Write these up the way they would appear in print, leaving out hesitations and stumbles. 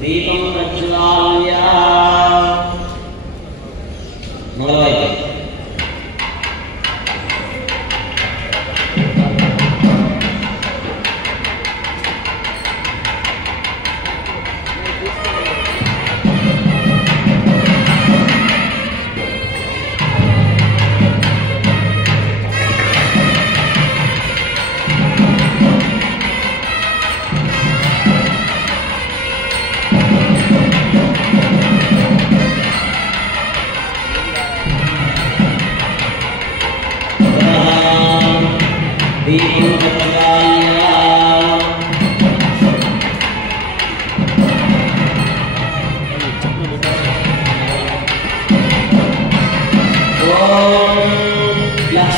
దీపం ప్రజ్వాల్య మొదలైతే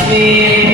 श्री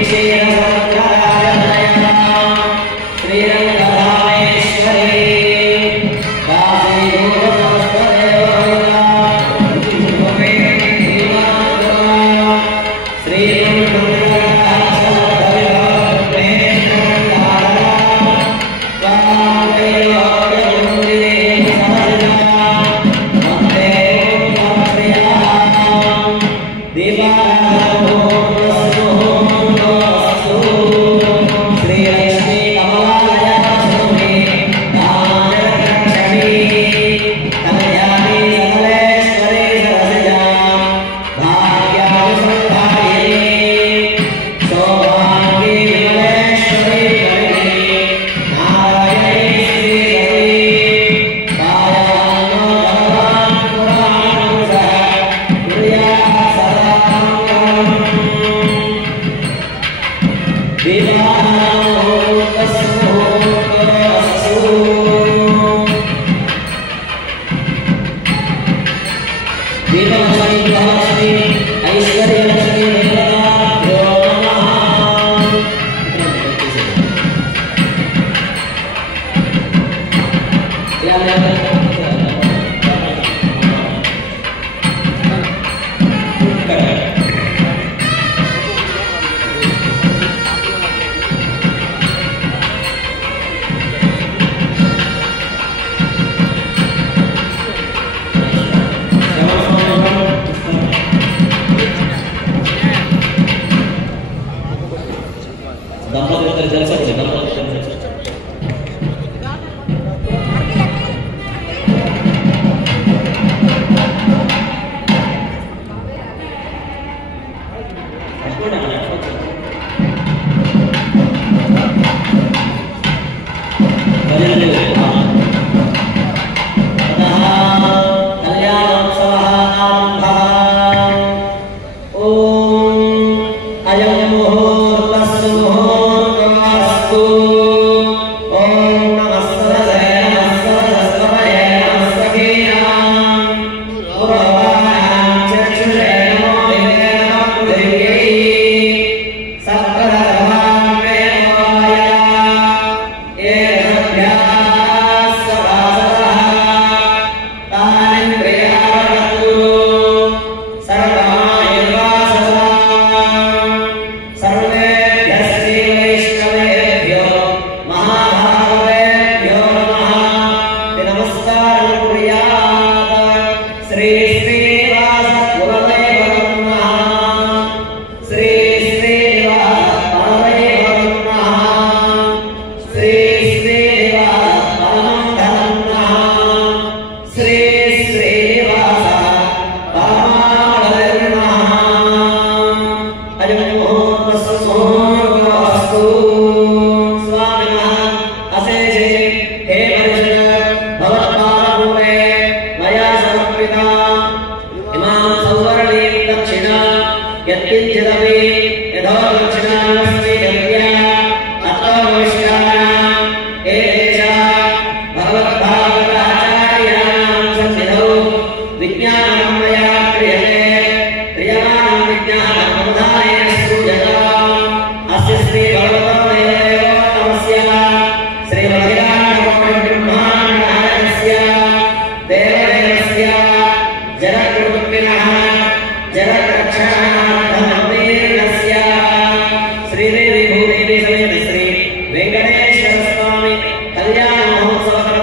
वेंकटेश्वर स्वामी कल्याण महोत्सव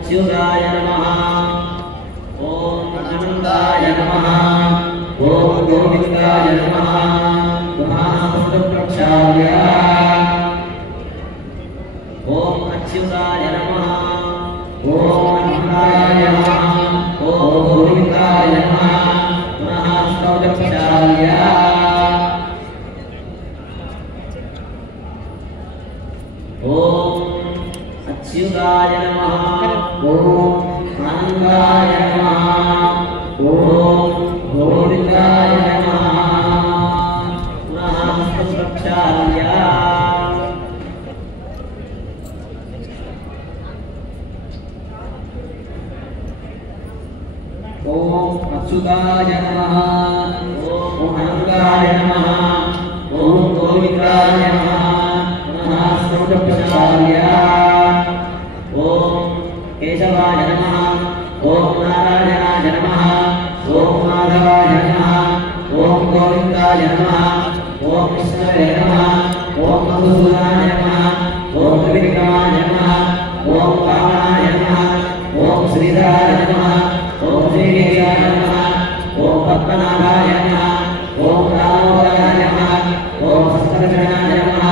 अच्युताय नमः। ओम अनंताय नमः। ओम गोविंदाय नमः। महासुर प्रक्षाल्य। ओम अच्युताय नमः। ओम अनंताय नमः। ओम गोविंदाय नमः। महासुर प्रक्षाल्य। अच्युताय नमः। ओम आनंदाय नमः। ओम गोविंदाय नमः। महासुर प्रक्षाल्य। ओम अच्युताय नमः। ओम आनंदाय नमः। ओम गोविंदाय नमः। महासुर प्रक्षाल्य। ओम केशवाय नमः। ओम नारायणाय नमः। ओम माधवाय नमः। ओम गोविंदाय नमः। ओम विष्णवे नमः। ओम मधुसूदनाय नमः। ओम त्रिविक्रमाय नमः। ओम वामनाय नमः। ओम श्रीधराय नमः। ओम श्रीकेशाय नमः। ओम पद्मनाभाय नमः। ओम दामोदराय नमः। ओम संकर्षणाय नमः।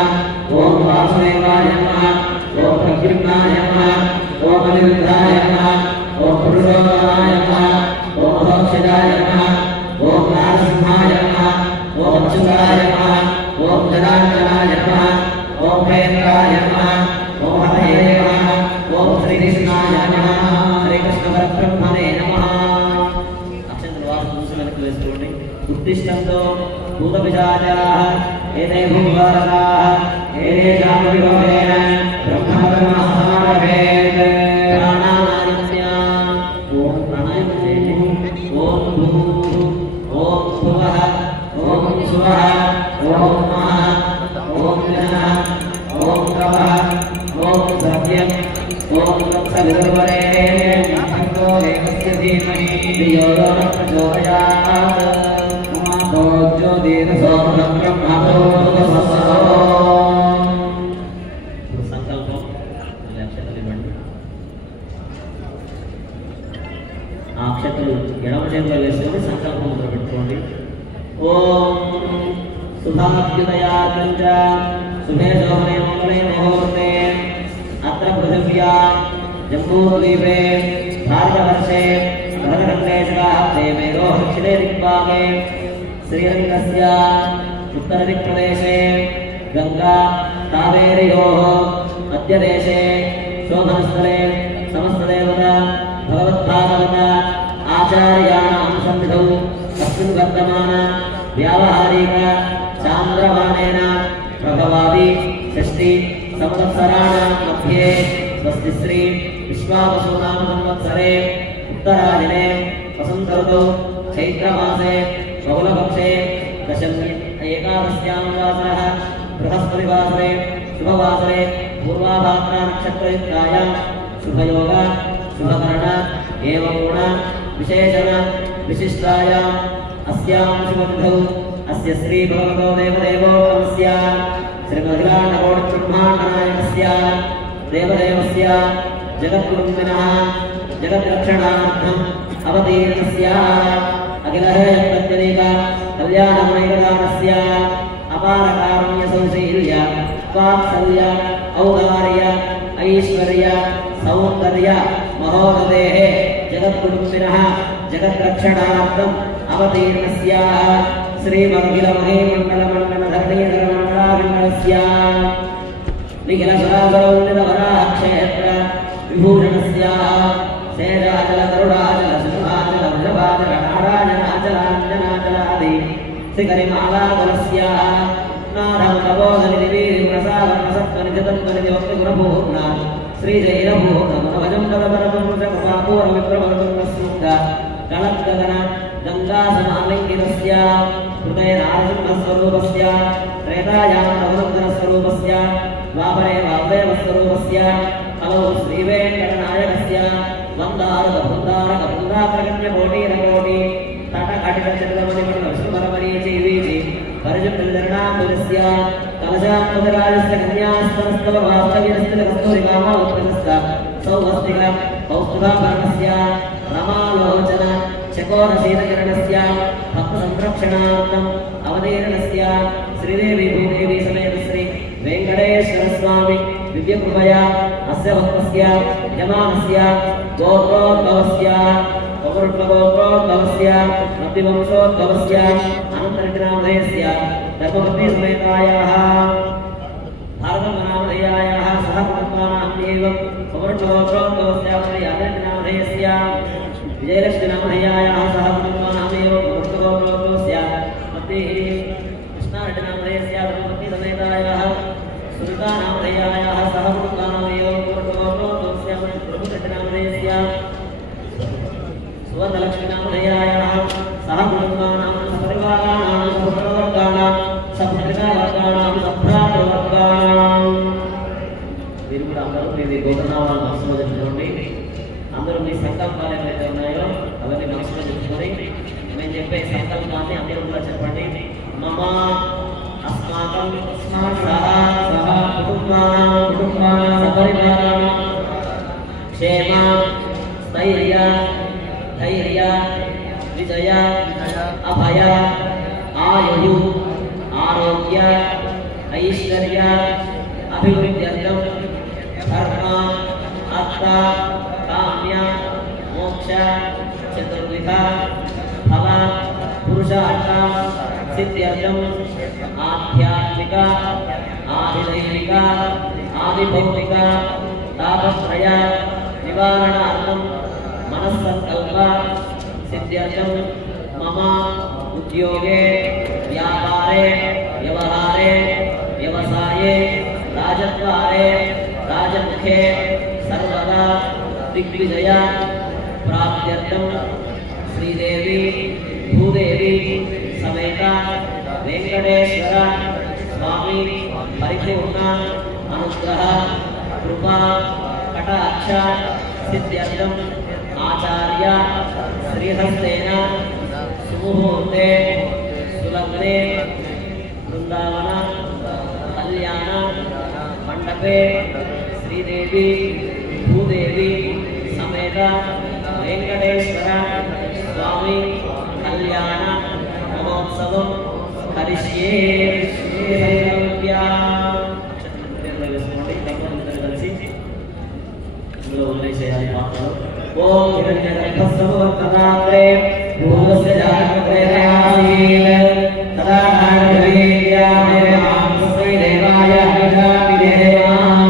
ओम वासुदेवाय नमः। ओम प्रद्युम्नाय नमः। ओम अनिरुद्धाय नमः। ओम पुरुषोत्तमाय नमः। ओम अक्षराय नमः। ओम नारसिंहाय नमः। ओम अच्युताय नमः। ओम जनार्दनाय नमः। ओम प्रेरकाय नमः। ओम हरये नमः। ओम श्रीकृष्णाय नमः। हरे कृष्ण परब्रह्मणे नमः। अक्षंतल वासु दूसरे वेసుకోండి. ఉద్దిష్టంతో భూతపిశాచాః ఏతే భూభారతాః ఏతే జామవిభవేన బ్రహ్మబ్రహ్మసమారభేత్. ప్రాణాయామ్య. ఓం ప్రాణాయామ చేయండి. ఓం భూః. ఓం భువః. ఓం సువః. ఓం మహః. ఓం జనః. ఓం కవః. ఓం సత్యం. ఓం తత్సవితుర్వరేణ్యం భర్గో దేవస్య ధీమహి ధియో యో నః ప్రచోదయాత్. సంకల్పం ఆ అక్షతలు ఎడమ చేతిలో వేసుకొని సంకల్పం మొదలు పెట్టుకోండి. ఓం సుధాభ్యుదయాత్రంచ శుభే శోభనే మంగళే ముహూర్తే అత్ర పృథివ్యా జంబూద్వీపే భారతవర్షే భరతఖండేశ్వరాబ్దే మేఘో దక్షిణే దిగ్భాగే श्रीरंगस्य उत्तरदिक्प्रदेशे गंगा कावेरयोः मध्यदेशे शोभनस्थले समस्तदेवता भगवद्भागवत आचार्याणां सन्निधौ अस्मिन् वर्तमान व्यावहारिक चान्द्रमानेन भगवादि षष्टि संवत्सराणां मध्ये स्वस्ति श्री विश्वावसुनाम संवत्सरे उत्तरायणे वसन्त ऋतौ चैत्रमासे बहुलपक्षे दशमी एकादश्यां वासरः बृहस्पतिवासरे शुभवासरे पूर्वाभाद्रा नक्षत्रयुक्तायां शुभयोग शुभकर्ण एवं गुण विशेषण विशिष्टायां अस्यां शुभबुद्धौ अस्य श्री भगवतो देवदेवो नमस्य श्रीमद्ब्रह्माण्डनायकस्य देवदेवस्य जगत्कुटुम्बिनः जगद्रक्षणार्थम् अवतीर्णस्य अखिलहृदयप्रत्यनीक कल्याणमयदानस्य अपारकारुण्यसौशील्य वात्सल्य औदार्य ऐश्वर्य सौन्दर्य महोदधेः जगत्कुटुम्बिनः जगद्रक्षणार्थम् अवतीर्णस्य श्रीमद्गिलमहेमण्डलमण्डलधरणीधरमण्डलामण्डलस्य निखिलसरासरौन्नितवराक्षेत्र विभूषणस्य शेषाचल सिंहाचल वृषभाचल नारायणाचलाञ्जनाचलादि श्रीकरिमालाकुलस्य नारमतबोधनिधिवीरसाधनसत्त्वनिजतत्त्वनिधिभक्तिगुणपूर्णा श्रीजैरभूतमनभजं पदपरमपुरुषकृपापूर्वविप्रमरुतुङ्गस्मुग्ध गणद्गगन गङ्गासमालिङ्गितस्य हृदयनारसिंहस्वरूपस्य त्रेतायां रघुनन्दनस्वरूपस्य द्वापरे वासुदेवस्वरूपस्य कलौ श्रीवेङ्कटनायकस्य वन्दारकबृन्दारकबृन्दाप्रगण्यकोटीरकोटि तटकटिकचक्रमणिमणिविष्णुपरमरीचैवीचि परिजुक्तनिर्णाकुलस्य कलशात्मकराजस्य कन्यास्तवस्तववास्तव्यस्थितकस्तूरिकामोत्कृतस्य सौभस्तिक कौस्तुभाभरणस्य रमालोचन चकोरशीतकिरणस्य भक्तसंरक्षणार्थम् अवतीर्णस्य श्रीदेवी भूदेवी समेत श्री वेङ्कटेश्वर स्वामी दिव्यकृपया अस्य भक्तस्य यमानस्य गोत्रोद्भवस्य पौरुष्वगोत्रोद्भवस्य मध्यवंशोद्भवस्य अनन्तरिणामधेयस्य धर्मपत्नीसमेतायाः भारतमनामधेयायाः सह कुटुम्बानाम् एवं पौरुष्वगोत्रोद्भवस्य अनन्तरिणामधेयस्य विजयलक्ष्मीनामधेयायाः सह कुटुम्बानाम् एवं पौरुष्वगोत्रोद्भवस्य मध्ये कृष्णारेड्डिनामधेयस्य धर्मपत्नीसमेतायाः सुलतानामधेयायाः सह कुटुम्बानाम् एवं पौरुष्वगोत्रोद्भवस्य प्रभुरेड्डिनामधेयस्य सुवर्णलक्ष्मीनामधेयायाः सह कुटुम्बानां सपरिवाराणां सपुत्रवर्गाणां सपुत्रिकावर्गाणां सभ्रातृवर्गाणां వీరు కూడా అందరూ మీ గోత్రనామాలను మనసులో చెప్పుకోండి. అందరూ మీ సంకల్పాలు ఏవైతే ఉన్నాయో అవన్నీ మనసులో చెప్పుకొని నేను చెప్పే సంకల్పాన్ని అందరూ కూడా చెప్పండి. మమ అస్మాకం సహ కుటుంబానాం సపరివారాణాం క్షేమ స్థైర్య ధైర్య విజయ అభయ ఆయు ఆరోగ్య ఐశ్వర్య అభివృద్ధ్యర్థం ధర్మ అర్థ కామ్య మోక్ష చతుర్విధ ఫల పురుషార్థ సిద్ధ్యర్థం ఆధ్యాత్మిక ఆదిదైవిక ఆదిభౌతిక తాపత్రయ నివారణార్థం మనస్సంకల్ప సిద్ధ్యర్థం మమ ఉద్యోగే వ్యాపారే వ్యవహారే వ్యవసాయే రాజద్వారే రాజముఖే సర్వదా దిగ్విజయ ప్రాప్త్యర్థం శ్రీదేవి భూదేవి సమేత వెంకటేశ్వర స్వామి పరిపూర్ణ అనుగ్రహ కృపా కటాక్ష సిద్ధ్యర్థం ఆచార్య శ్రీహస్తేన సుముహూర్తే సులగ్నే బృందావన కళ్యాణ మండపే శ్రీదేవి భూదేవి సమేత వెంకటేశ్వర స్వామి కళ్యాణ మహోత్సవం కరిష్యే. కలిసి ఇందులో వదిలేసేయాలి పాత్రలు. ఓం హిరణ్యగర్భస్సమవర్తనాత్రే భూతస్య జాతవేదయాసీత్ తదా నారదవేద్యామే ఆంస్తై దేవాయ విధావిదేవాం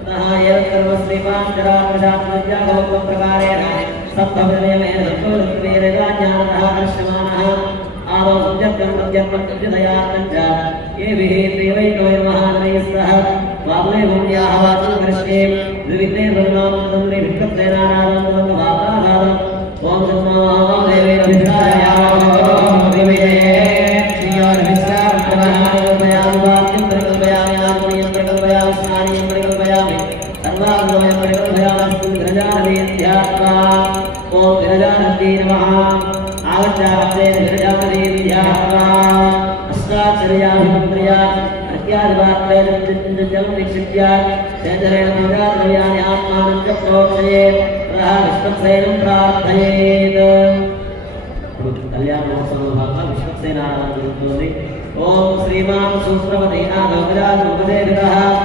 తదా యత్సర్వశ్రీమాన్ జరాత్మజాత్మజ్ఞా గౌతమ ప్రకారేణ సప్తవినయమేన సప్తవినయజ్ఞానతః దర్శమానః ఆదో సంజత్తం ప్రత్యత్వం ప్రత్యదయాత్తం చ ఏ విహేత్రేవైతో మహానయస్తః వాగ్దేవ్యాః వాచం కరిష్యే వివిధే బ్రహ్మానందం విక్రమేనానాదం వాతానాదం ఓం సమ్మాదేవేన విద్యాయాం వివే శ్రీయాన విశ్రామపదానోపయామి వాక్యం పరికల్పయామి ఆత్మయం పరికల్పయామి స్నానం పరికల్పయామి సర్వాంగమయం పరికల్పయామి గిరిజానవేద్యాత్మా ఓం గిరిజానవే నమః. ओम श्रीमान सुप्रवते नागराज उपदेवतः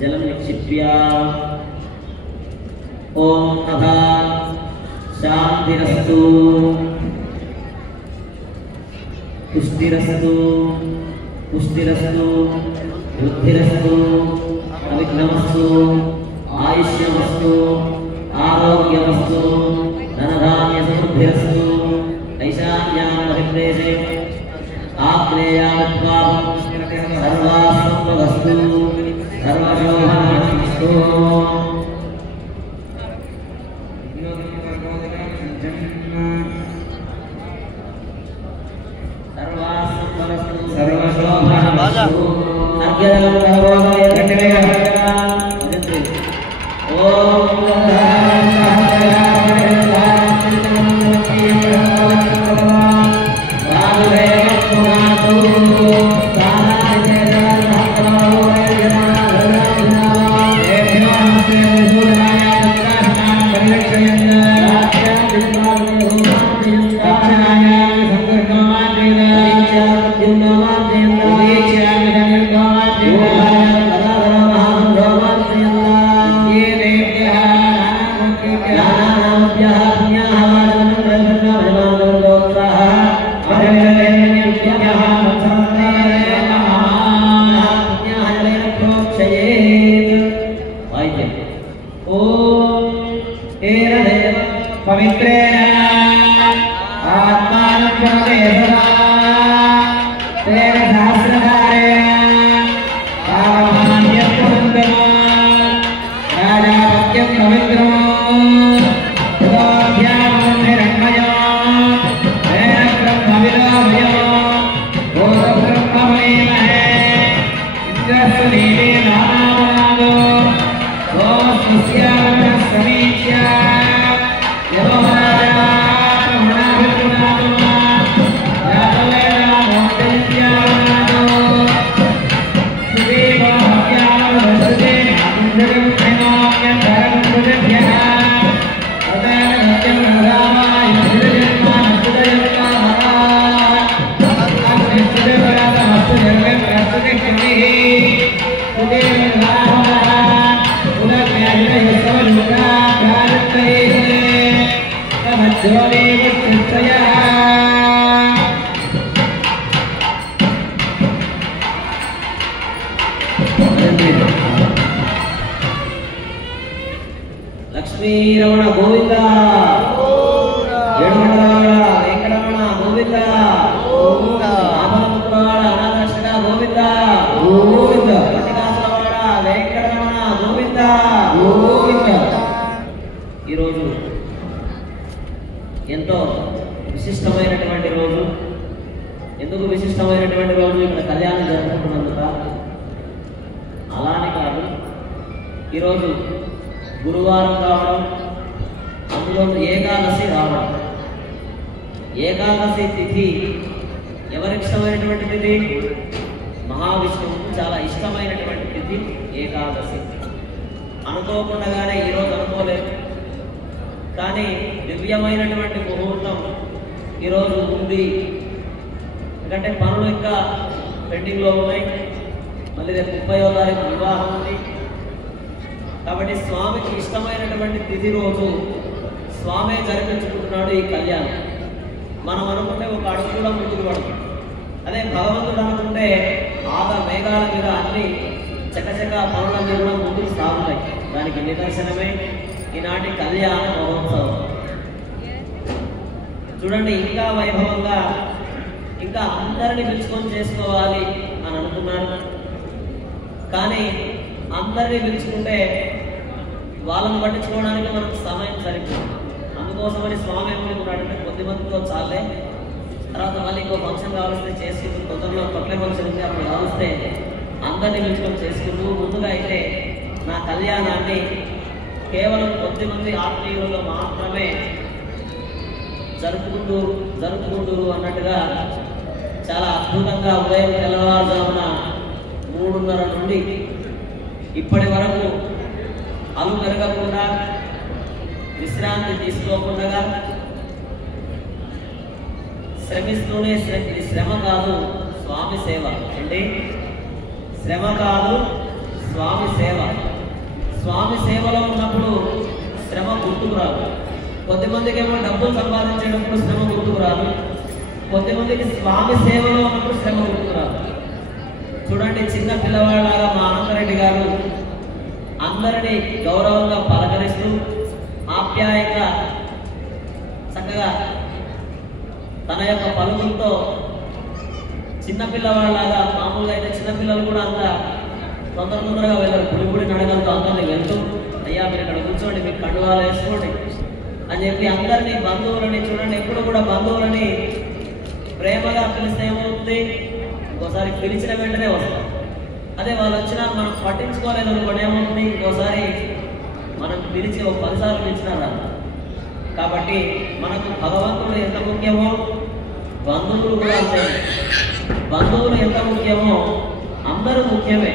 जलम निक्षिप्य ओम तथा शांतिरस्तु पुष्टिरस्तु पुष्टिरस्तु बुद्धिरस्तु अविघ्नमस्तु आयुष्यमस्तु आरोग्यमस्तु धनधान्य समृद्धिरस्तु ऐशान्यामहिप्रेषे आग्नेयात्वां सर्वासंपदस्तु सर्वशोभनमस्तु सर्वशोभनमस्तु अज्ञानं करोमि घटनेगा ओम लक्ष्मी रमण गोविंद वेंकटरमण गोविंद अनाथाश्रम गोविंद वेंकटरमण गोविंद ఎంతో విశిష్టమైనటువంటి రోజు. ఎందుకు విశిష్టమైనటువంటి రోజు? ఇక్కడ కళ్యాణం జరుపుకుంటున్నందుక? అలానే కాదు, ఈరోజు గురువారం కావడం, అందులో ఏకాదశి రావడం. ఏకాదశి తిథి ఎవరికి ఇష్టమైనటువంటి తిథి? మహావిష్ణువుకు చాలా ఇష్టమైనటువంటి తిథి ఏకాదశి. అనుకోకుండానే ఈరోజు అనుకోలేదు, కానీ దివ్యమైనటువంటి ముహూర్తం ఈరోజు ఉంది. ఎందుకంటే పనులు ఇంకా పెండింగ్లో ఉన్నాయి. మళ్ళీ రేపు 30వ తారీఖు వివాహం ఉంది. కాబట్టి స్వామికి ఇష్టమైనటువంటి తిథి రోజు స్వామే జరిపించుకుంటున్నాడు ఈ కళ్యాణం. మనం అనుకుంటే ఒక అడుగు కూడా ముందుకు పడుతుంది. అదే భగవంతుడు అనుకుంటే ఆద మేఘాల మీద అన్ని చకచక పనులన్నీ కూడా ముందుకు సాగుతాయి. దానికి నిదర్శనమే ఈనాటి కళ్యాణ మహోత్సవం. చూడండి, ఇంకా వైభవంగా, ఇంకా అందరిని పిలుచుకొని చేసుకోవాలి అని అనుకున్నాడు. కానీ అందరినీ పిలుచుకుంటే వాళ్ళని పట్టించుకోవడానికి మనకు సమయం సరిపోతుంది. అందుకోసమని స్వామి ఏమనుకున్నాడంటే కొద్దిమందితో చాలే, తర్వాత మళ్ళీ ఇంకో ఫంక్షన్ కావాల్సి చేసుకుంటూ, కొత్తలో కొట్ల ఫంక్షన్ ఉంది అప్పుడు కావస్తే అందరినీ పిలుచుకొని చేసుకుంటూ ముందుగా అయితే నా కళ్యాణాన్ని కేవలం కొద్దిమంది ఆత్మీయులతో మాత్రమే జరుపుకుంటూరు అన్నట్టుగా చాలా అద్భుతంగా ఉదయం తెల్లవారుజామున 3:30 నుండి ఇప్పటి వరకు అలు పెరగకుండా విశ్రాంతి తీసుకోకుండా శ్రమిస్తూనే ఇది శ్రమ కాదు స్వామి సేవ అంటే శ్రమ కాదు స్వామి సేవ. స్వామి సేవలో ఉన్నప్పుడు శ్రమ గుర్తుకు రాదు. కొద్దిమందికి ఏమో డబ్బులు సంపాదించేటప్పుడు శ్రమ గుర్తుకు రాదు. కొద్దిమందికి స్వామి సేవలో ఉన్నప్పుడు శ్రమ గుర్తుకు రాదు. చూడండి, చిన్న పిల్లవాళ్ళలాగా మా అనంతరెడ్డి గారు అందరినీ గౌరవంగా పలకరిస్తూ ఆప్యాయంగా చక్కగా తన యొక్క పలుకులతో చిన్నపిల్లవాళ్ళలాగా, మామూలుగా అయితే చిన్నపిల్లలు కూడా అంత తొందరగా వెళ్ళరు, గుడి నడగలతో అందరినీ వెళ్తూ అయ్యా మీరు ఇక్కడ కూర్చోండి, మీకు కండువాలు వేసుకోండి అని చెప్పి అందరినీ బంధువులని చూడండి, ఎప్పుడు కూడా బంధువులని ప్రేమగా పిలిస్తే ఏమవుతుంది, ఇంకోసారి పిలిచిన వెంటనే వస్తాం. అదే వాళ్ళు వచ్చినా మనం పట్టించుకోలేదు అనుకోండి ఏమవుతుంది, ఇంకోసారి మనం పిలిచి ఒక 10 సార్లు పిలిచినా రాదు. కాబట్టి మనకు భగవంతుడు ఎంత ముఖ్యమో బంధువులు కూడా అంతే. బంధువులు ఎంత ముఖ్యమో అందరూ ముఖ్యమే.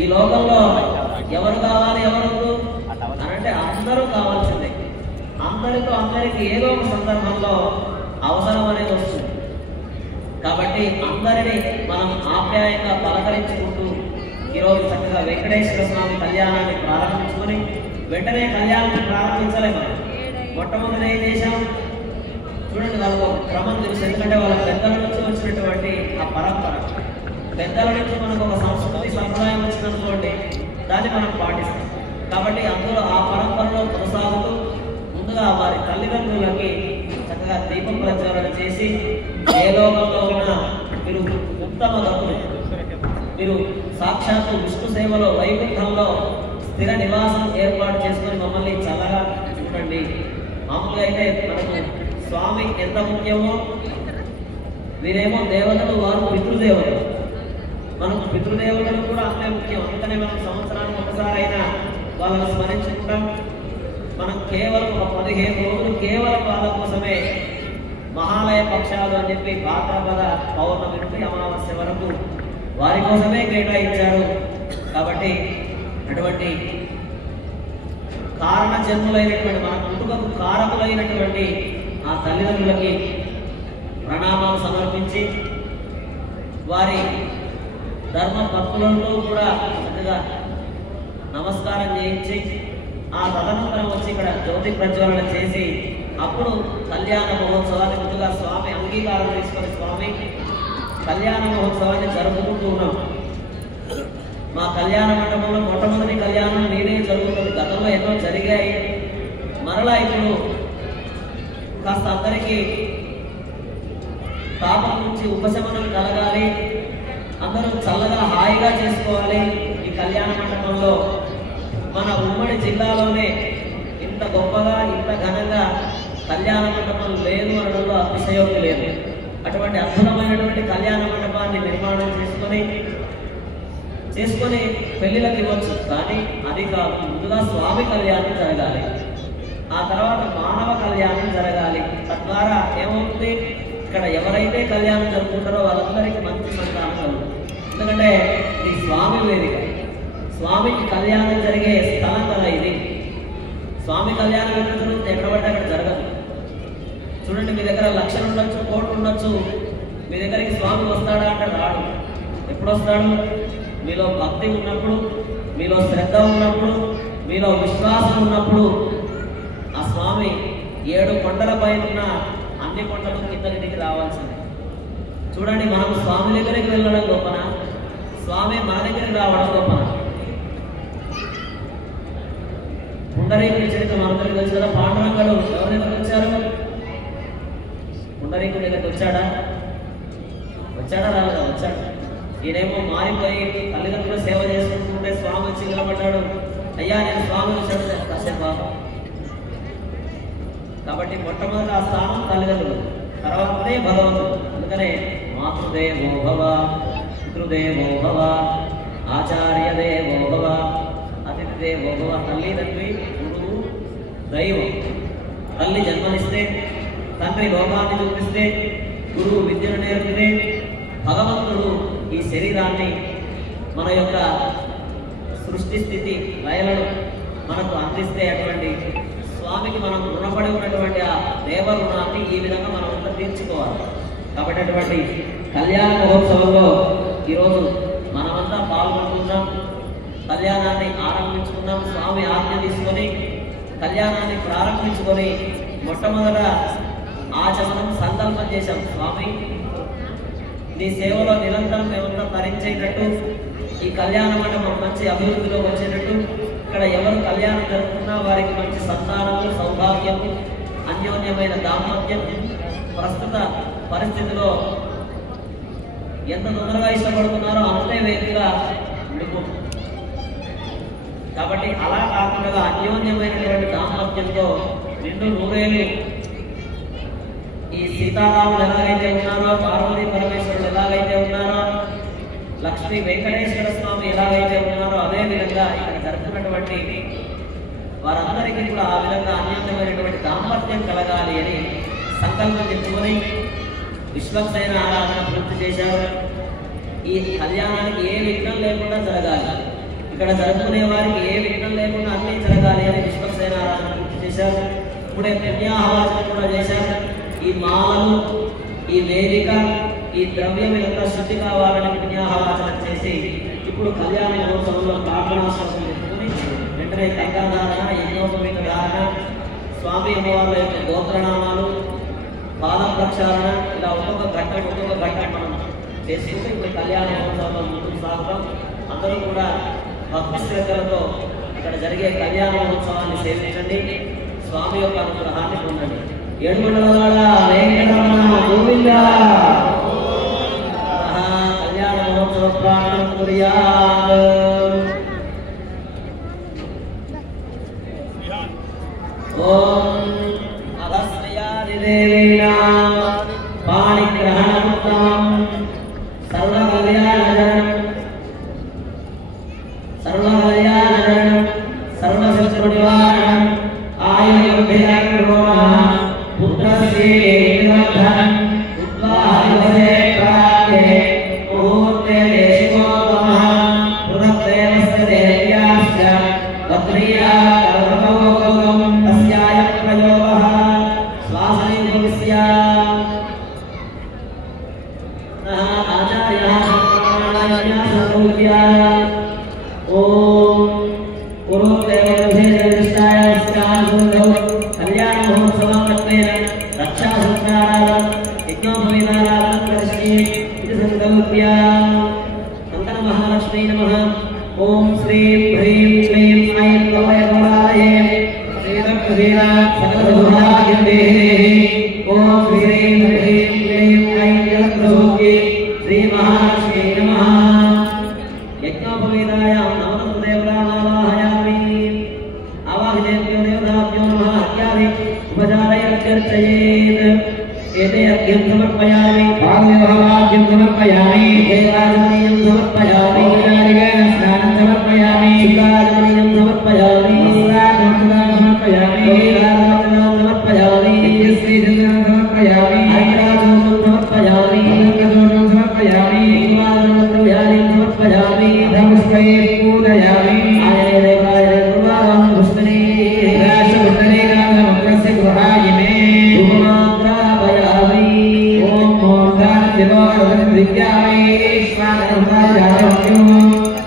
ఈ లోకంలో ఎవరు కావాలి ఎవరు అంటే అందరూ కావాల్సిందే. అందరికీ ఏదో ఒక సందర్భంలో అవసరం అనేది వస్తుంది. కాబట్టి అందరినీ మనం ఆప్యాయంగా పలకరించుకుంటూ ఈరోజు చక్కగా వెంకటేశ్వర స్వామి కళ్యాణాన్ని ప్రారంభించుకొని వెంటనే కళ్యాణాన్ని ప్రారంభించలేము. మొట్టమొదటి ఏం చేశాం చూడండి, వాళ్ళకు క్రమం తెలుసు. ఎందుకంటే వాళ్ళ పెద్దల నుంచి వచ్చినటువంటి ఆ పరంపర, పెద్దల నుంచి మనకు ఒక సంస్కృతి సంప్రదాయం వచ్చిందనుకోండి, దాన్ని మనం పాటిస్తాం. కాబట్టి అందులో ఆ పరంపరలో కొనసాగుతూ ముందుగా వారి తల్లిదండ్రులకి చక్కగా దీపం ప్రజ్వలన చేసి, ఏ లోకంలో ఉన్న మీరు ఉత్తమ గతులు, మీరు సాక్షాత్తు విష్ణు సేవలో వైకుంఠంలో స్థిర నివాసం ఏర్పాటు చేసుకొని మమ్మల్ని చల్లగా చూడండి. మామూలుగా అయితే మనకు స్వామి ఎంత ముఖ్యమో, వీరేమో దేవతలు, వారు పితృదేవతలు. మనకు పితృదేవతలు కూడా అంతే ముఖ్యం. అందుకనే మనం సంవత్సరానికి ఒకసారి అయినా వాళ్ళని స్మరించుకుంటాం. మనం కేవలం ఒక 15 రోజులు కేవలం వాళ్ళ కోసమే మహాలయ పక్షాలు అని చెప్పి భాద్రపద పౌర్ణమి నుండి అమావాస్య వరకు వారి కోసమే కేటాయించారు. కాబట్టి అటువంటి కారణ జన్ములైనటువంటి మన పుట్టుకకు కారకులైనటువంటి ఆ తల్లిదండ్రులకి ప్రణామాలు సమర్పించి వారి ధర్మ పత్రులలో కూడా చక్కగా నమస్కారం చేయించి ఆ తదనంతరం వచ్చి ఇక్కడ జ్యోతి ప్రజ్వలన చేసి అప్పుడు కళ్యాణ మహోత్సవాన్ని ముందుగా స్వామి అంగీకారం తీసుకొని స్వామి కళ్యాణ మహోత్సవాన్ని జరుపుకుంటూ ఉన్నాం. మా కళ్యాణ మండపంలో మొట్టమొదటి కళ్యాణం నేనే జరుగుతుంది. గతంలో ఎన్నో జరిగాయి. మరలా ఇప్పుడు కాస్త అందరికీ తాపం నుంచి ఉపశమనం కలగాలి, అందరూ చల్లగా హాయిగా చేసుకోవాలి. ఈ కళ్యాణ మండపంలో మన ఉమ్మడి జిల్లాలోనే ఇంత గొప్పగా ఇంత ఘనంగా కళ్యాణ మండపం లేదు అనడంలో అతిశయోక్తి లేదు. అటువంటి అద్భుతమైనటువంటి కళ్యాణ మండపాన్ని నిర్మాణం చేసుకొని పెళ్లిలకు ఇవ్వచ్చు. కానీ అది కాదు, ముందుగా స్వామి కళ్యాణం జరగాలి, ఆ తర్వాత మానవ కళ్యాణం జరగాలి. తద్వారా ఏమవుతుంది, ఇక్కడ ఎవరైతే కళ్యాణం జరుపుకుంటారో వాళ్ళందరికీ మంచి సంతానం కలుగుతుంది. ఎందుకంటే ఇది స్వామి వేదిక, స్వామికి కళ్యాణం జరిగే స్థలం కదా ఇది. స్వామి కళ్యాణం ఎక్కడ జరుగుతుంది, ఎక్కడ పడితే అక్కడ జరగదు. చూడండి, మీ దగ్గర లక్షలు ఉండొచ్చు, కోట్లు ఉండొచ్చు, మీ దగ్గరికి స్వామి వస్తాడా అంటే రాడు. ఎప్పుడు వస్తాడు? మీలో భక్తి ఉన్నప్పుడు, మీలో శ్రద్ధ ఉన్నప్పుడు, మీలో విశ్వాసం ఉన్నప్పుడు ఆ స్వామి 7 కొండలపై ఉన్న అన్ని కొండలు కిందకి రావాల్సిందే. చూడండి, మనం స్వామి దగ్గరికి వెళ్ళడం గొప్పన, స్వామి మన దగ్గరికి రావడం గొప్పన. పుండరీకుడి చరిత్ర మనందరికీ తెలుసు కదా. పాండురంగడు ఎవరి దగ్గరికి వచ్చారు? పుండరీకుడి దగ్గరికి వచ్చాడా రాలేదా? వచ్చాడు. ఈయనేమో మారిపోయి తల్లిదండ్రులు సేవ చేసుకుంటుంటే స్వామి వచ్చి నిలబడ్డాడు. అయ్యా నేను స్వామి వచ్చాడు కాసేపు. కాబట్టి మొట్టమొదటి ఆ స్థానం తల్లిదండ్రులు, తర్వాతనే భగవంతుడు. అందుకనే మాతృదేవో భవ, పితృదేవో భవ, ఆచార్య దేవో భవ, అతిథి దేవో భవ. తల్లిదండ్రి దైవం. తల్లి జన్మనిస్తే, తండ్రి లోకాన్ని చూపిస్తే, గురువు విద్యను నేర్పితే, భగవంతుడు ఈ శరీరాన్ని మన యొక్క సృష్టి స్థితి లయలను మనకు అందిస్తే అటువంటి స్వామికి మనం రుణపడి ఉన్నటువంటి ఆ దేవ రుణాన్ని ఈ విధంగా మనం అంతా తీర్చుకోవాలి. కాబట్టి అటువంటి కళ్యాణ మహోత్సవంలో ఈరోజు మనమంతా పాల్గొంటున్నాం. కళ్యాణాన్ని ఆరంభించుకున్నాం. స్వామి ఆజ్ఞ తీసుకొని కళ్యాణాన్ని ప్రారంభించుకొని మొట్టమొదట ఆచమనం సంకల్పం చేశాం. స్వామి, నీ సేవలో నిరంతరం మేమంతా తరించేటట్టు, ఈ కళ్యాణ మండపం మంచి అభివృద్ధిలో వచ్చేటట్టు, ఇక్కడ ఎవరు కళ్యాణం జరుపుకున్నా వారికి మంచి సంతానము, సౌభాగ్యము, అన్యోన్యమైన దాంపత్యం ప్రస్తుత పరిస్థితిలో ఎంత తొందరగా ఇష్టపడుతున్నారో అంతే వేదిగా ఉండిపో. కాబట్టి అలా కాకుండా అన్యోన్యమైనటువంటి దాంపత్యంతో నిండు నూరేళ్ళు ఈ సీతారాములు ఎలాగైతే ఉన్నారో, పార్వతీ పరమేశ్వరులు ఎలాగైతే ఉన్నారో, లక్ష్మీ వెంకటేశ్వర స్వామి ఎలాగైతే ఉన్నారో అదే విధంగా ఇక్కడ జరుగుతున్నటువంటి వారందరికీ కూడా ఆ విధంగా అన్యోన్యమైనటువంటి దాంపత్యం కలగాలి అని సంకల్పం చెప్పుకొని విశ్వక్సేన ఆరాధన పూర్తి చేశారు. ఈ కళ్యాణానికి ఏ విఘ్నం లేకుండా జరగాలి, ఇక్కడ జరుపుకునే వారికి ఏ విఘ్నం లేకుండా అన్నీ జరగాలి అని విశ్వక్సేన ఆరాధన పూర్తి చేశారు. ఇప్పుడే పుణ్యాహవాచన కూడా చేశారు. ఈ మాలు, ఈ వేదిక, ఈ ద్రవ్యం ఎంత శుద్ధి కావాలని పుణ్యాహవాచన చేసి ఇప్పుడు కళ్యాణ మహోత్సవంలో ప్రార్థనాశ్వాసం చెప్పుకుని వెంటనే గంగాధారణ, యజ్ఞోపవీత ధారణ, స్వామి అమ్మవార్ల యొక్క గోత్రనామాలు, పాద ప్రక్షాళన, ఇలా ఒక్కొక్క ఘట్టం మనం చేసుకుంటూ ఇప్పుడు కళ్యాణ మహోత్సవంలో ముందుకు సాగుతాం. అందరూ కూడా భక్తి శ్రద్ధలతో ఇక్కడ జరిగే కళ్యాణ మహోత్సవాన్ని సేవించండి. స్వామి యొక్క అనుగ్రహాన్ని పొందండి. ఏడుకొండలవాడ వెంకటరమణ గోవింద. కళ్యాణ మహోత్సవ ప్రార్థన కుర్యాత్. ఓం అధస్మయాదిదేవేన పాణిగ్రహణముక్తం సర్వకళ్యాణజనం సర్వశత్రునివారణం ఆయుర్భిరగ్రోణ పుత్రశ్రీవర్ధనం ఉద్వాహయసే ప్రాప్తే ముహూర్తే దేశికోత్తమః పునఃదేవస్య దేవ్యాశ్చ వక్రీయా కర్మకౌకం తస్యాయ ప్రయోగః శ్వాసనిర్గమస్య ఆచార్యః సర్వజ్ఞాసౌర్య. ఓం కళ్యాణ మహోత్సవం రక్షాసంస్కారాలు యజ్ఞోపవీతారాధన సంకల్ప్య కంకణ మహాలక్ష్మీ నమః. ఓం శ్రీం హ్రీం క్లీం ఐం గౌరవే ఓం శ్రీం హ్రీం క్లీం ఐం జగద్రూపే శ్రీ మహాలక్ష్మీ నమః. యజ్ఞోపవీతాయాం నమః దేవతామావాహయామి. ఆవాహితేభ్యో దేవతాభ్యో నమః. అర్ఘ్యామి ఉపచారయత్యర్చయేత్. ఏతే అర్ఘ్యం సమర్పయామి. భాగవ్యవహారార్ఘ్యం సమర్పయామి. దేవాజమనీయం సమర్పయామి. స్నానం సమర్పయామి. శుద్ధాజమనీయం సమర్పయామి. సమర్పయామి. సమర్పయామి. సమర్పయామి. సమర్పయామి. సమర్పయామి. సమర్పయామి. ధర్మస్కై పూజయామి. ఆయ గురువారం కృష్ణనే రాష్ట్రపుత్రేకామగ్రస్య గృహాయిమే ధూమాగ్రాపయామి. ఓం మోర్ధాన శివోర్విద్యామి శ్వానరుద్రాయామి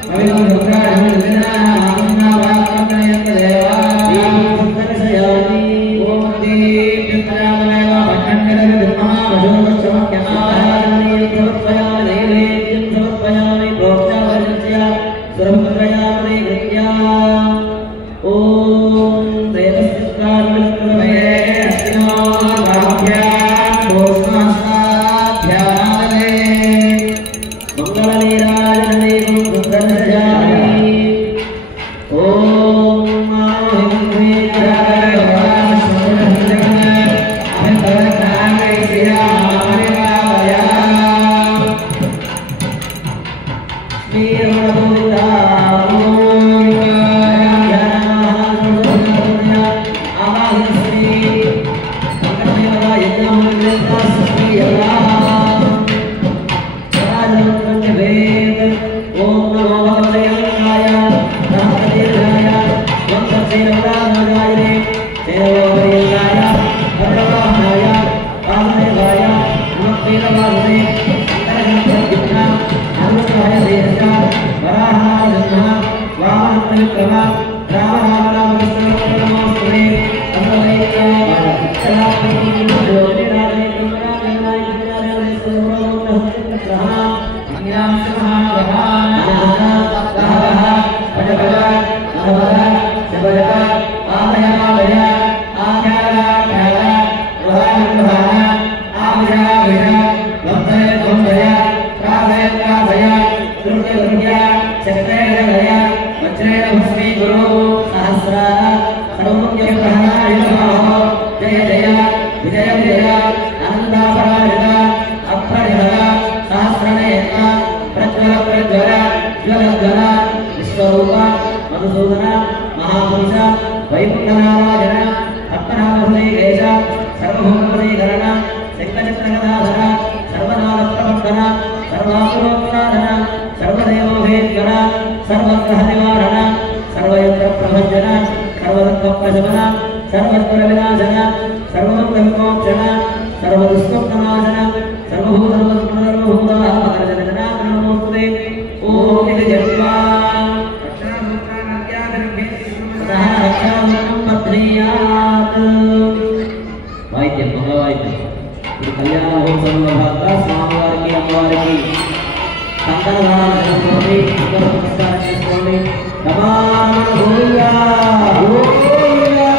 రవిరుద్రాయామి రుద్రాయామి. ఓం దీప్యత్రయామనేవ భట్టంగరవిద్మహావశోగశ్చమఖ్యమారాధనీయం సమర్పయామి. నైవేద్యం సమర్పయామి. ప్రోక్షావజస్య సురభద్రయామి విద్యా. ఓం దేవస్కారమిత్రమయే మంగళనీరాజనీయం రుద్రజామి. ఓం ఆవాహ विद्या चक्रेण गया वज्रेण भस्मी गुरु सहस्रा सर्वमुख्य प्रहरारिणो जय जय विजय विजय आनंदापराजिता अप्रतिभा सहस्रनेत्र प्रज्वल प्रज्वल ज्वल ज्वल विश्वरूप मधुसूदन महापुरुष वैकुंठनारायण पद्मनाभधीकेश सर्वभूतपदीकरण सिंहचक्रगदाधर सर्वनादप्रवर्तन सर्वासुरोत्साधन सर्वदेवोभेद्गण सर्वग्रहनिवारण सर्वयन्त्रप्रभञ्जन सर्वदुःखप्रशमन सर्वस्वरविनाशन सर्वदुःखविमोचन सर्वदुष्टनाशन सर्वभूतभूतभूतामकरजनजनाकरणमोस्तुते ॐ इति जप्त्वा रक्षामूलं पत्नीयात् वाद्यं मंगलवाद्यं ఇది కళ్యాణ మహోత్సవంలో భాగంగా స్వామివారికి అమ్మవారికి సంకలనాలు జరుపుకోండి అందరూ నమస్కారం చేసుకోండి నమామి గోవిందా గోవిందా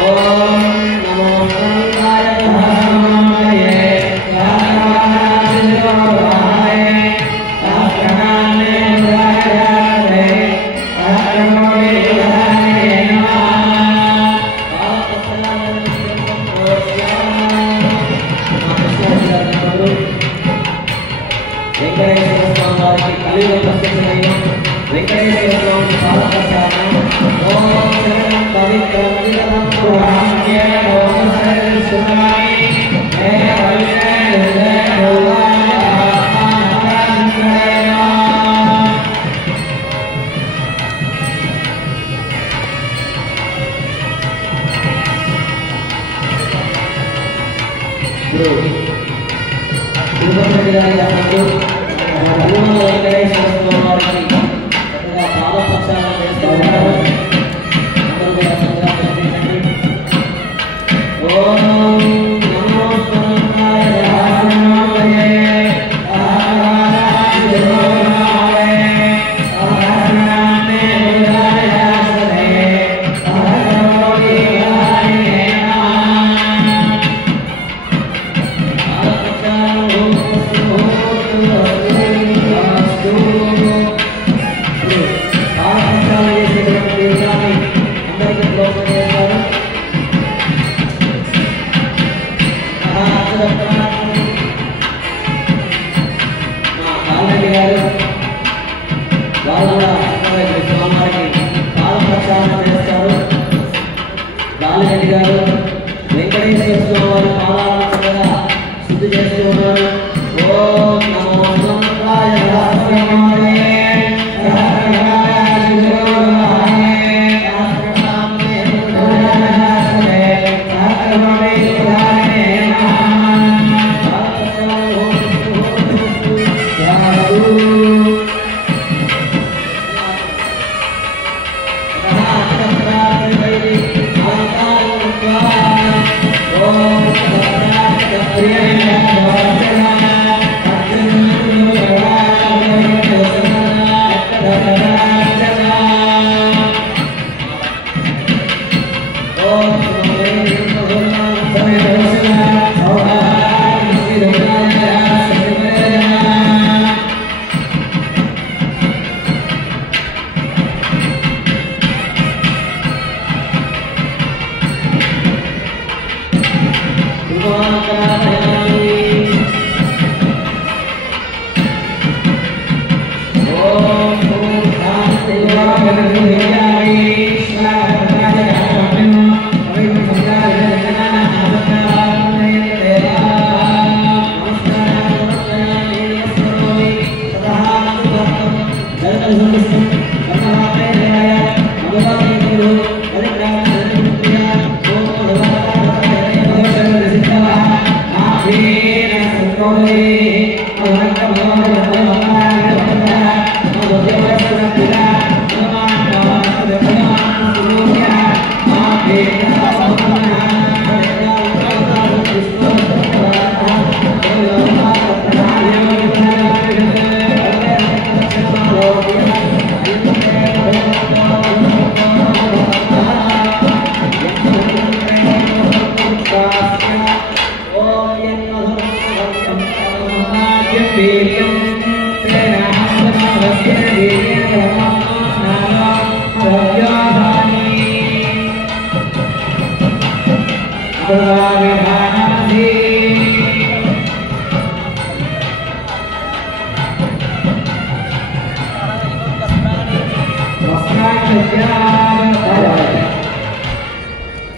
ఓం వారికి కలియుగ ప్రత్యక్షమయ్యం వెంకటేశ్వర స్వామి పాదప్రసాదం ఓం శరణం పవిత్రం విగతం పురాణ్యేన ఓం శరణం సునామి హే తిరుపతి గారి అన్నట్టు వెంకటేశ్వర స్వామి వారికి చక్కగా పాదప్రసాదం చేస్తూ ఉంటారు. అందరూ కూడా చక్కగా ప్రయత్నించండి. ఓం నమో స్వరూపాయ రహస్యనామయే రాలిరెడ్డి గారు వెంకటేశ్వర స్వామి వారి పాదాలను చక్కగా శుద్ధి చేస్తూ ఉన్నారు. ఓం నమో స్వరూపాయ రహస్యనామయే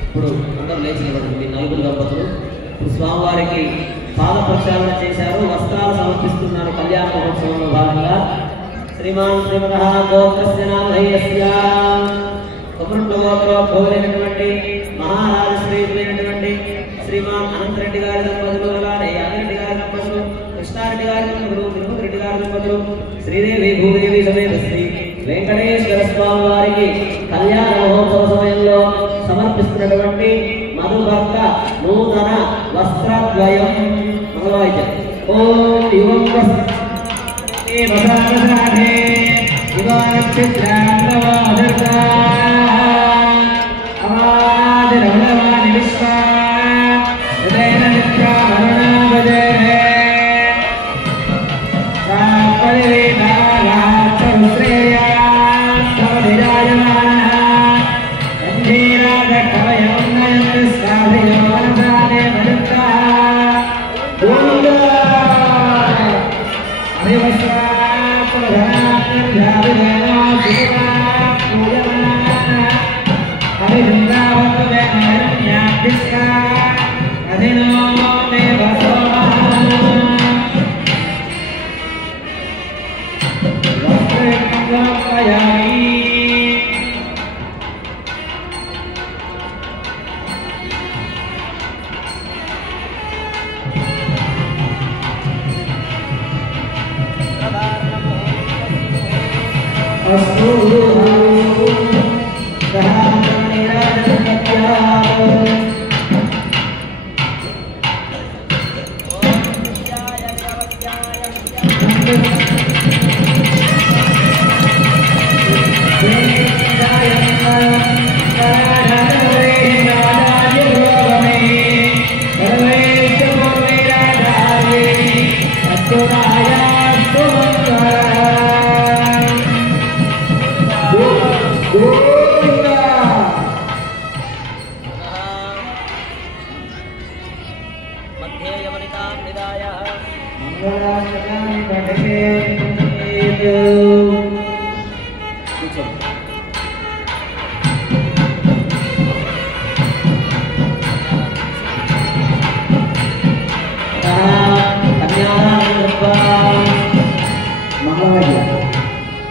ఇప్పుడు అందరూ లేచి నిలబడండి. నలుగురు దంపతులు స్వామివారికి పాద ప్రక్షాళన చేశారు, వస్త్రాలు సమర్పిస్తున్నారు. కళ్యాణ మహోత్సవంలో భాగంగా శ్రీమాన్ శ్రీమతః గోత్రస్య నామధేయస్య గోత్రోద్భవులైనటువంటి మహారాజ శ్రీయులైనటువంటి శ్రీమాన్ అనంతరెడ్డి గారి దంపతులు, అలానే యాదరెడ్డి గారి దంపతులు, కృష్ణారెడ్డి గారి దంపతులు, తిరుపతి రెడ్డి గారి దంపతులు, శ్రీదేవి భూదేవి సమేత శ్రీ వెంకటేశ్వర స్వామి వారికి కళ్యాణ మహోత్సవ సమయంలో సమర్పిస్తున్నటువంటి మధుభక్త నూతన వస్త్రద్వయం మంగళవాయిద్యం. ఓం యువం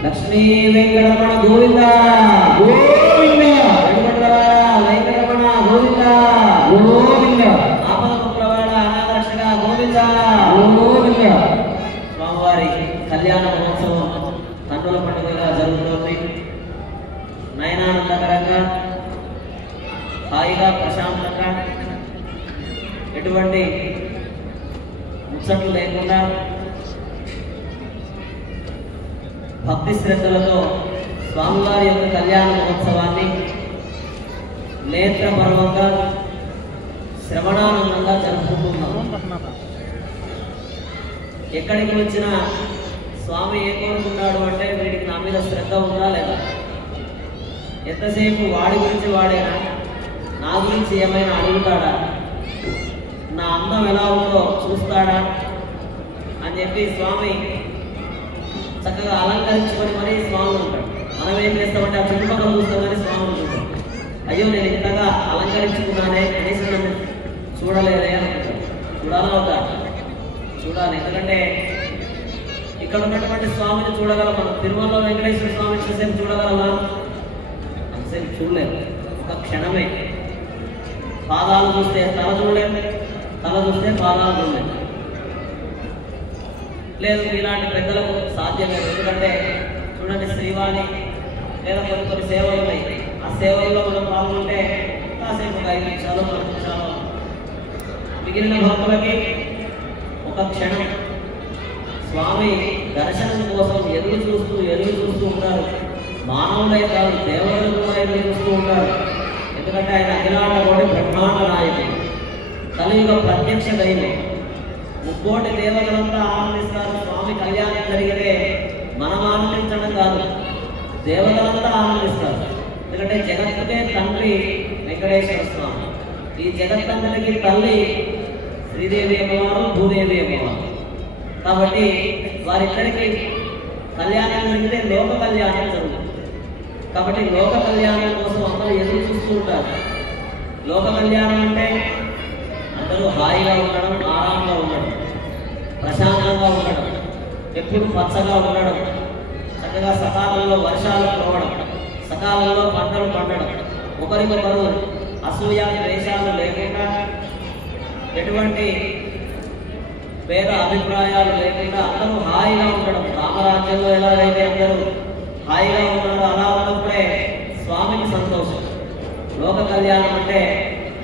లక్ష్మీ వెంకటరమణ గోవింద గోవింద వెంకటరమణ గోవింద గోవింద ఆపదముక్తవాడ అనాథరక్షక గోవింద గోవింద. స్వామివారి కళ్యాణ మహోత్సవం కన్నుల పండుగగా జరుగుతోంది. నయనానందకరంగా హాయిగా ప్రశాంతంగా ఎటువంటి ముచ్చట్లు లేకుండా భక్తి శ్రద్ధలతో స్వామివారి యొక్క కళ్యాణ మహోత్సవాన్ని నేత్రపర్వంగా శ్రవణానందంగా జరుపుకుంటున్నాం. ఎక్కడికి వచ్చినా స్వామి ఏం కోరుకున్నాడు అంటే వీడికి నా మీద శ్రద్ధ ఉందా లేదా, ఎంతసేపు వాడి గురించి వాడేనా, నా గురించి ఏమైనా అడుగుతాడా, నా అందం ఎలా ఉందో చూస్తాడా అని చెప్పి స్వామి చక్కగా అలంకరించుకొని మరీ స్వామి ఉంటాడు. మనం ఏం చేస్తామంటే ఆ చుట్టుపక్కల చూస్తామని స్వామి ఉంటాడు. అయ్యో నేను ఇంతగా అలంకరించుకున్నానే కనీసం నన్ను చూడలేదే అనుకుంటాడు. చూడాలా అవుతా చూడాలి. ఎందుకంటే ఇక్కడ ఉన్నటువంటి స్వామిని చూడగలం. మనం తిరుమలలో వెంకటేశ్వర స్వామిని చూసేది చూడగలమా? అంతసేపు చూడలేదు. ఒక క్షణమే. పాదాలు చూస్తే తల చూడలేము, తల చూస్తే పాదాలు చూడలేము. లేదు ఇలాంటి పెద్దలకు సాధ్యం లేదు. ఎందుకంటే చూడండి శ్రీవాణి లేదా కొన్ని సేవలు ఉన్నాయి. ఆ సేవల్లో మనం పాల్గొంటే కాసేపు ఒక 5 నిమిషాలు 10 నిమిషాలు, మిగిలిన భక్తులకి ఒక క్షణం. స్వామి దర్శనం కోసం ఎదురు చూస్తూ ఉంటారు. మానవులే కాదు దేవతలు కూడా ఎదురు చూస్తూ ఉంటారు. ఎందుకంటే ఆయన అఖిలాండ కోటి బ్రహ్మాండ నాయకుడు, కలియుగ ప్రత్యక్ష దైవం. ముక్కోటి దేవతలంతా ఆనందిస్తారు. స్వామి కళ్యాణం జరిగితే మనం ఆనందించడం కాదు, దేవతలంతా ఆనందిస్తారు. ఎందుకంటే జగత్తుకే తండ్రి వెంకటేశ్వర స్వామి. ఈ జగత్తందరికి తల్లి శ్రీదేవి అమ్మవారు, భూదేవి అమ్మవారు. కాబట్టి వారిద్దరికి కళ్యాణం జరిగితే లోక కళ్యాణం జరుగుతుంది. కాబట్టి లోక కళ్యాణం కోసం అందరూ ఎదురు చూస్తూ ఉంటారు. లోక కళ్యాణం అంటే అందరూ హాయిగా ఉండడం, ఆరాంగా ఉండడం, ప్రశాంతంగా ఉండడం, ఎప్పుడు పచ్చగా ఉండడం, చక్కగా సకాలంలో వర్షాలు కురవడం, సకాలంలో పంటలు పండడం, ఒకరికొకరు అసూయ ద్వేషాలు లేకుండా, ఎటువంటి పేద అభిప్రాయాలు లేకుండా అందరూ హాయిగా ఉండడం. రామరాజ్యంలో ఎలాగైతే అందరూ హాయిగా ఉన్నారో అలా ఉన్నప్పుడే స్వామికి సంతోషం. లోక కళ్యాణం అంటే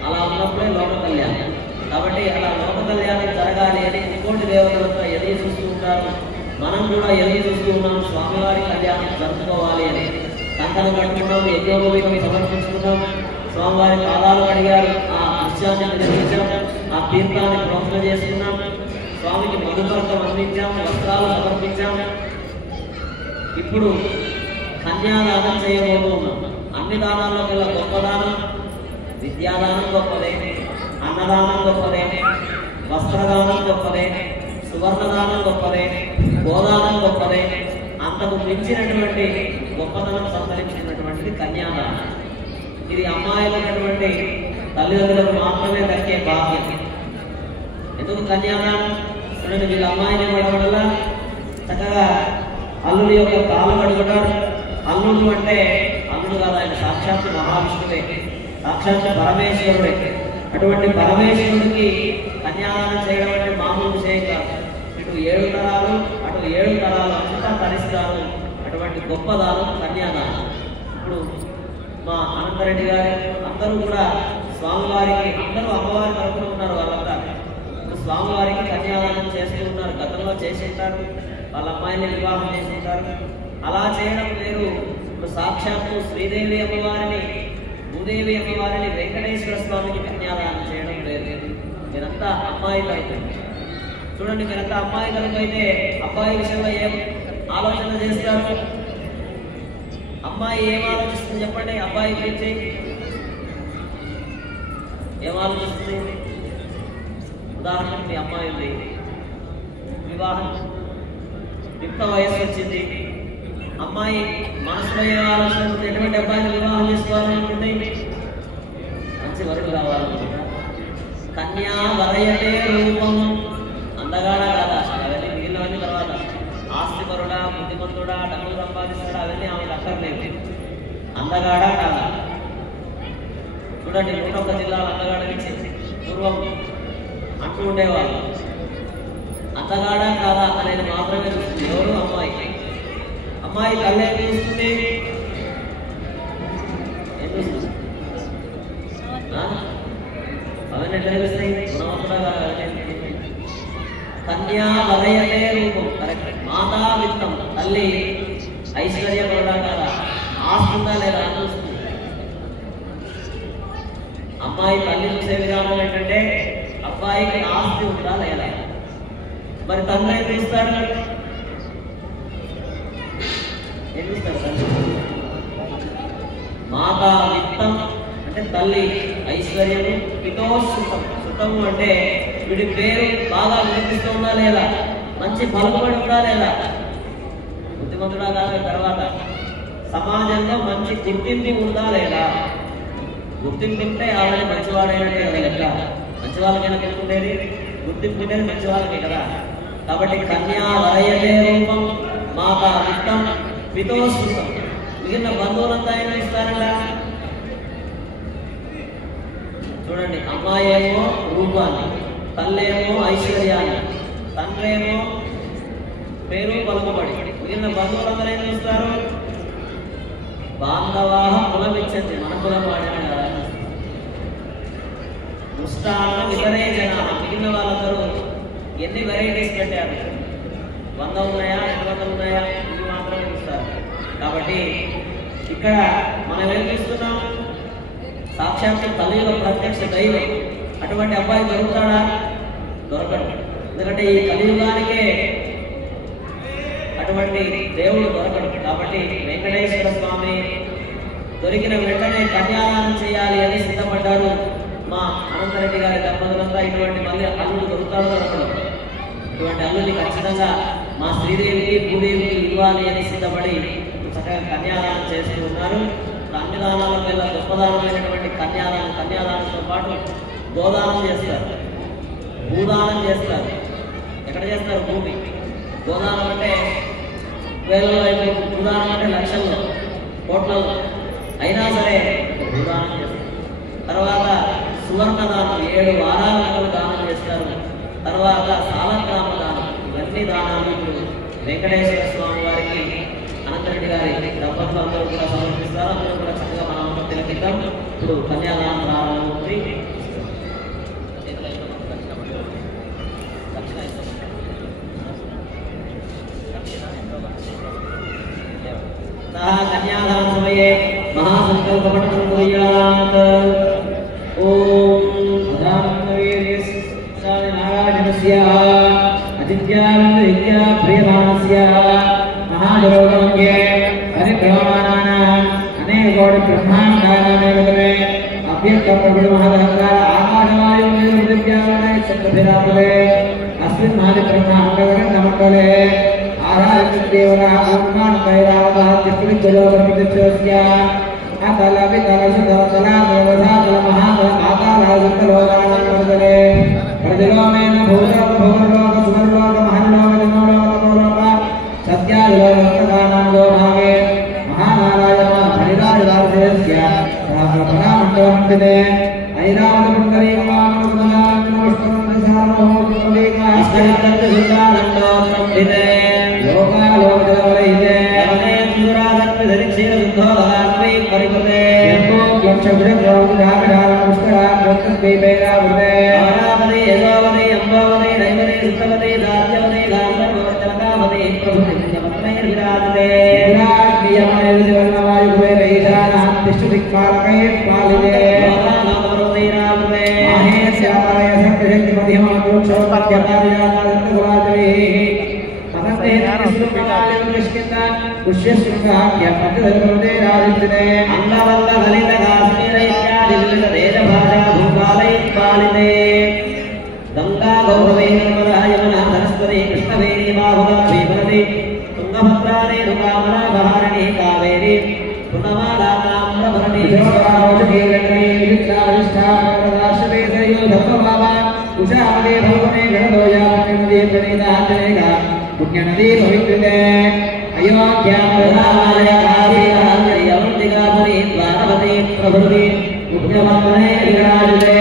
అలా ఉన్నప్పుడే లోక కళ్యాణం. కాబట్టి అలా లోక కళ్యాణం జరగాలి అని ఇంకోటి దేవతలతో ఎదురు చూస్తూ ఉంటారు. మనం కూడా ఎదురు చూస్తూ ఉన్నాం స్వామివారి కళ్యాణం జరుపుకోవాలి అని. కంకణం కట్టుకున్నాం, యజ్ఞోపవీతం సమర్పించుకున్నాం, స్వామివారి పాదాలు అడిగారు, ఆ దృశ్యాన్ని నిర్మించాం, ఆ తీర్థాన్ని ప్రోత్సహం చేసుకున్నాం, స్వామికి మధుపర్కం అందించాం, వస్త్రాలు సమర్పించాం. ఇప్పుడు కన్యాదానం చేయబోతూ ఉన్నాం. అన్ని దానాల్లో కల్లా గొప్ప దానం విద్యాదానం గొప్పదే, అన్నదానం గొప్పదే, వస్త్రదానం గొప్పదే, సువర్ణదానం గొప్పదే, గోదానం గొప్పదే. అంతకు మించినటువంటి గొప్పతనం సంతరించినటువంటిది కన్యాదానం. ఇది అమ్మాయిలైనటువంటి తల్లిదండ్రులకు మాత్రమే దక్కే భాగ్యం. ఎందుకు కన్యాదానం? చూడండి, వీళ్ళ అమ్మాయిని ఇవ్వడం వల్ల చక్కగా అల్లుడి యొక్క కాలు కడుగుతారు. అల్లుడు అంటే అల్లుడు కాదు, ఆయన సాక్షాత్తు మహావిష్ణువే, సాక్షాత్తు పరమేశ్వరుడే. అటువంటి పరమేశ్వరుడికి కన్యాదానం చేయడం అంటే మామూలు విషయం కాదు. ఇటు 7 తరాలు అటు 7 తరాలు అంతా తరిస్తారు. అటువంటి అటువంటి గొప్ప దానం కన్యాదానం. ఇప్పుడు మా అనంతరెడ్డి గారు అందరూ కూడా స్వామివారికి, అందరూ అమ్మవారి తరపున ఉన్నారు, వాళ్ళంతా ఇప్పుడు స్వామివారికి కన్యాదానం చేస్తూ ఉన్నారు. గతంలో చేసి ఉంటారు, వాళ్ళ అమ్మాయిని వివాహం చేసి ఉంటారు. అలా చేయడం వేరు. ఇప్పుడు సాక్షాత్తు శ్రీదేవి అమ్మవారిని, భూదేవి అమ్మవారిని, వెంకటేశ్వర స్వామికి కన్యాదానం చేయడం వేరు. మీరంతా అమ్మాయి తరపు. చూడండి, మీరంతా అమ్మాయి తరపు అయితే అబ్బాయి విషయంలో ఏం ఆలోచన చేస్తారు? అమ్మాయి ఏం ఆలోచిస్తుంది చెప్పండి? అబ్బాయి గురించి ఏం ఆలోచిస్తుంది? ఉదాహరణకు మీ అమ్మాయి ఉంది, వివాహం, యుక్త వయసు వచ్చింది. అమ్మాయి మనసులో ఏం ఆలోచన ఉంటుంది? ఎటువంటి అబ్బాయిని వివాహం చేసుకోవాలనుకుంటే మంచి వరకు రావాలనుకుంటా. కన్యా వరయతే రూపం, అందగాడా కాదా? అవన్నీ మిగిలినవన్నీ తర్వాత. ఆస్తిపరుడా, బుద్ధిమంతుడా, డబ్బులు సంపాదిస్తాడా, అవన్నీ ఆమె అక్కర్లేదు. అందగాడా కాదా? చూడండి, 101 జిల్లాల అందగాడని పూర్వం అంటూ ఉండేవాళ్ళు. అందగాడా కాదా అనేది మాత్రమే చూస్తుంది. ఎవరు? అమ్మాయి. అమ్మాయి కళ్ళే చూస్తుంది, ఏం చూస్తుంది? అవన్నీ ఎట్లా తెలుస్తాయి? గుణవంతుడా కాదా? కన్యా వరయతే రూపం, కరెక్ట్. మాతా విత్తం, తల్లి ఐశ్వర్యపరుడా కాదా? ఆస్తుందా లేదా అని చూస్తుంది. అమ్మాయి తల్లి చూసే విధానం ఏంటంటే అబ్బాయికి ఆస్తి ఉందా లేదా. మరి తండ్రి ఏం చూస్తాడు? ఏం చూస్తాడు తండ్రి? మాతా విత్తం అంటే తల్లి ఐశ్వర్యము, పితో సుఖం. సుఖము అంటే వీడి పేరు బాగా వినిపిస్తూ ఉందా లేదా, మంచి పలుకుబడి ఉందా లేదా, బుద్ధిమంతుడా కాదు. తర్వాత సమాజంలో మంచి గుర్తింపు ఉందా లేదా. గుర్తింపు ఉంటే ఆవిడ మంచివాడైనట్టే కదా లెక్క. మంచి వాళ్ళకైనా తెలుసుకునేది గుర్తింపు ఉండేది మంచి వాళ్ళకే కదా. కాబట్టి కన్యా వరయతే రూపం, మాతా విత్తం, పితో సుఖం. మిగిలిన బంధువులంతా ఏం ఇస్తారంట? చూడండి, అమ్మాయి ఏమో రూపాన్ని, తల్లేమో ఐశ్వర్యాన్ని, తండ్రేమో పేరు పలుకుబడి. మిగిలిన బంధువులందరూ ఏం చూస్తారు? బాంధవాహ కులమిచ్చండి, మన కులం వాడిన కదా. ముష్టాన్న ఇతరే జన, మిగిలిన వాళ్ళందరూ ఎన్ని వెరైటీస్ పెట్టారు? 100 ఉన్నాయా, 200 ఉన్నాయా, ఇవి మాత్రమే చూస్తారు. కాబట్టి ఇక్కడ మనం ఏం చూస్తున్నాం? సాక్షాత్తు కలియుగ ప్రత్యక్ష దైవం. అటువంటి అబ్బాయి దొరుకుతాడా? దొరకడు. ఎందుకంటే ఈ కలియుగానికే అటువంటి దేవుడు దొరకడు. కాబట్టి వెంకటేశ్వర స్వామి దొరికిన వెంటనే కన్యాదానం చేయాలి అని సిద్ధపడ్డారు మా అనంతరెడ్డి గారి దంపతులంతా. ఇటువంటి మళ్ళీ అల్లుడు దొరుకుతాడు దొరకడు. ఇటువంటి అల్లుడిని ఖచ్చితంగా మా శ్రీదేవికి, భూదేవికి ఇవ్వాలి అని సిద్ధపడి చక్కగా కన్యాదానం చేస్తూ ఉన్నారు. అన్ని దానాల వల్ల గొప్పదానమైనటువంటి కన్యాదానంతో పాటు గోదానం చేస్తారు, భూదానం చేస్తారు. ఎక్కడ చేస్తారు? భూమి. గోదానం అంటే వేలలో వైపు, భూదానం అంటే లక్షల్లో, కోట్లలో. అయినా సరే భూదానం చేస్తారు. తర్వాత సువర్ణ దానం, 7 వారాల నగలు దానం చేస్తారు. తర్వాత సాలగ్రామ దానం. ఇవన్నీ దానాలు ఇప్పుడు వెంకటేశ్వర స్వామి వారికి అనంతరెడ్డి గారి దంపతులు అందరూ కూడా సమర్పిస్తారు. అందరూ కూడా చక్కగా మనం తిలకిద్దాం. ఇప్పుడు కన్యాదానం ప్రారంభమవుతుంది. कन्यादान समये महासंकल्प पठनं कुर्यात्। ओम नागार्जुनस्य अजित्याविद्या प्रियमाणस्य महाजरोगमङ्गे परिभ्रममाणानाम् अनेकोटि ब्रह्माण्डानामेकमे अभ्यक्तप्रभुमहदहङ्कार आकाशवायुर्विद्यावने सप्तभिरापदे अस्मिन् महादिब्रह्माण्डगणमण्डले आधारदेवरा आत्मानकैरावतः तिष्ठिजलोकप्रतिष्ठस्य अतलवितलसुधरतलामोदधातलमहातलकाकालासुतलोकानामर्दले प्रजलोमेन भूलोक सुवर्लोक महल्लोक सत्यादिलोकस्तकानां गोभागे महानारायण हरिराजदासस्य सहस्रपरामण्डलमण्डिते ऐरावतपुण्डरीकमानसदानन्दपुष्पमन्दसारोहोदिकवेगास्तकन्दसिद्धानन्दोत्तमभिते लोकालोकजलवलयिते गंगा गौरवे नर्मदा यमुना सरस्वती कृष्णवेणी बाहुला भीमनदी तुंगभद्रा रेणुकामला बहारिणी कावेरी पुनमाला ताम्रभरणी जगदावती गंगे विद्याविष्ठा राष्ट्रवे सरयू धर्मभावा उषावती भवने गणदोया नदी प्रणीतांजनेगा पुण्यनदी पवित्रते अयोध्या प्रधानाय काशी हरि अवंतिकापुरी द्वारवती प्रभृति पुण्यवन्दने विराजते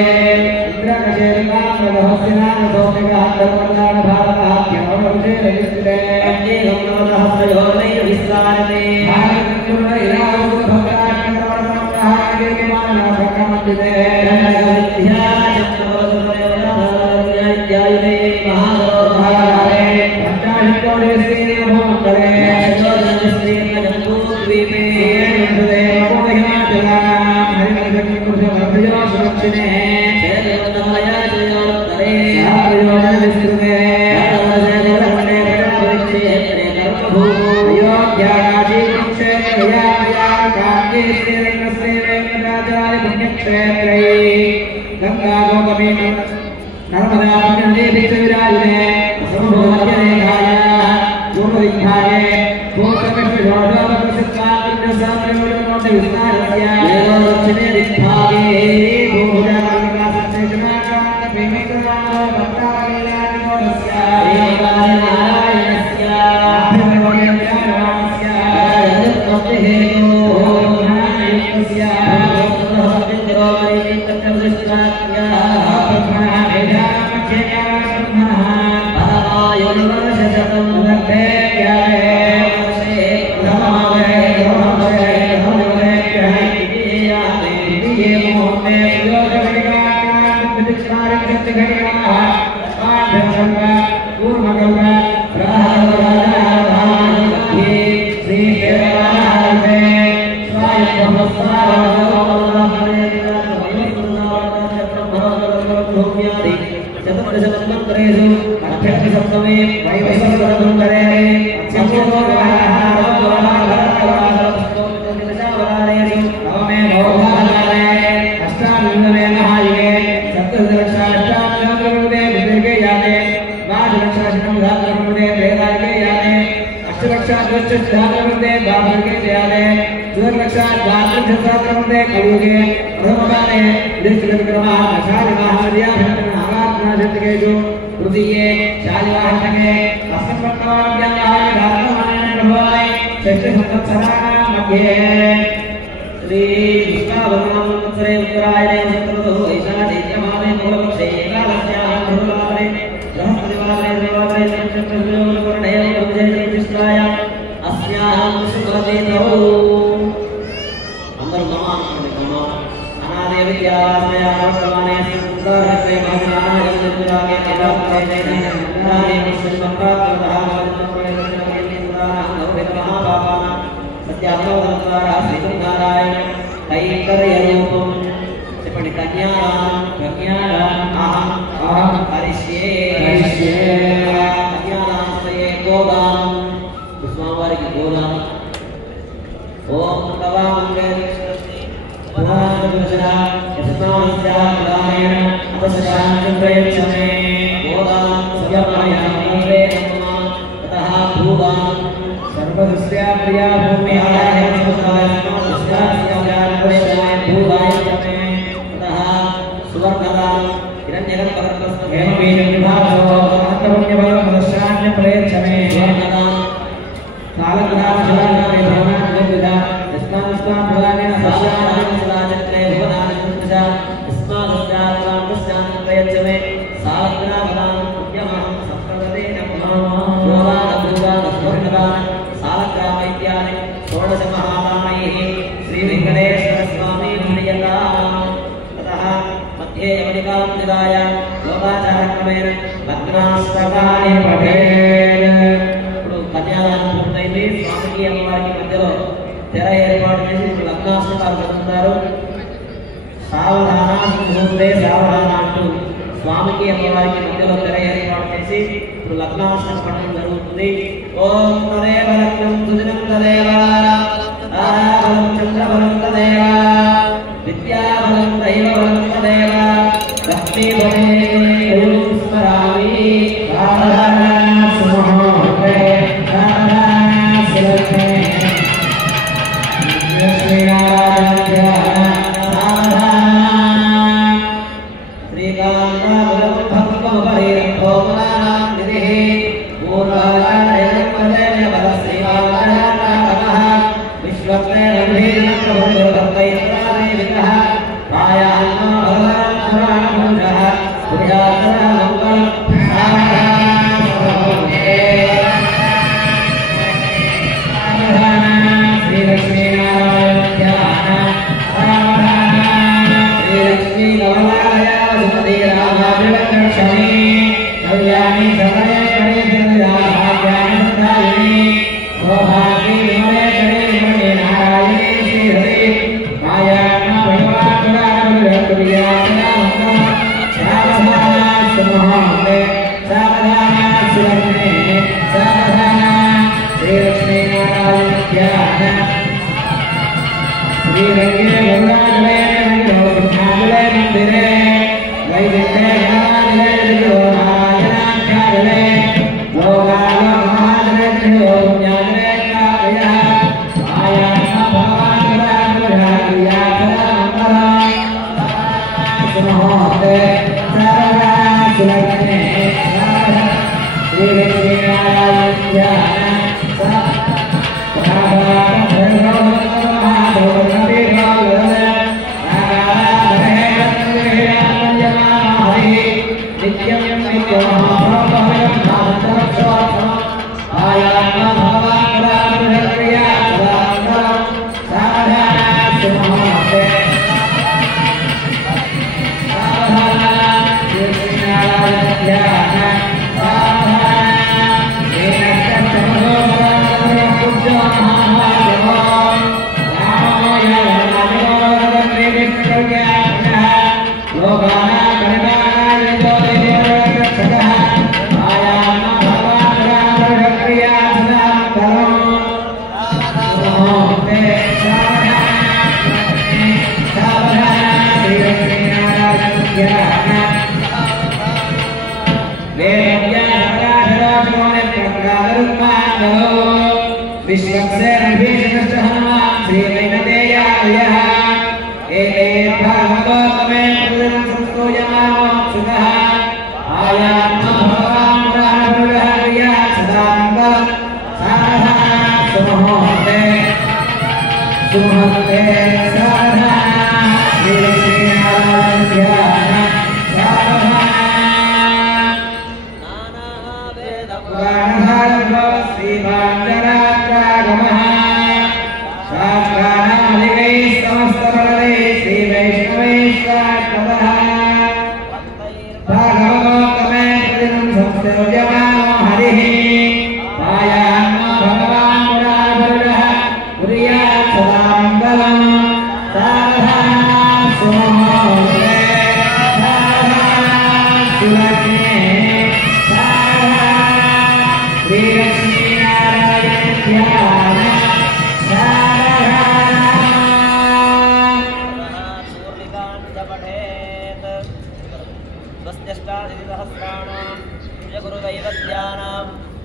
श्री वेंकटेश्वर स्वामी సహస్రాన్ని పఠేత్. ఇప్పుడు కన్యాదానం పూర్తయింది. స్వామికి అమ్మవారికి మధ్యలో తెర ఏర్పాటు చేసి ఇప్పుడు లగ్నాశ్రమాలు జరుగుతారు. సావధాన ముహూర్తే సావధాన అంటూ స్వామికి అమ్మవారికి మధ్యలో తెర ఏర్పాటు చేసి ఇప్పుడు లగ్నాశ్రమ పఠనం జరుగుతుంది. ఓం తదేవ లగ్నం సుదినం తదేవ తారాబలం చంద్రబలం తదేవ విద్యాబలం దైవబలం తదేవ లక్ష్మీబలే ఓం స్మరామి.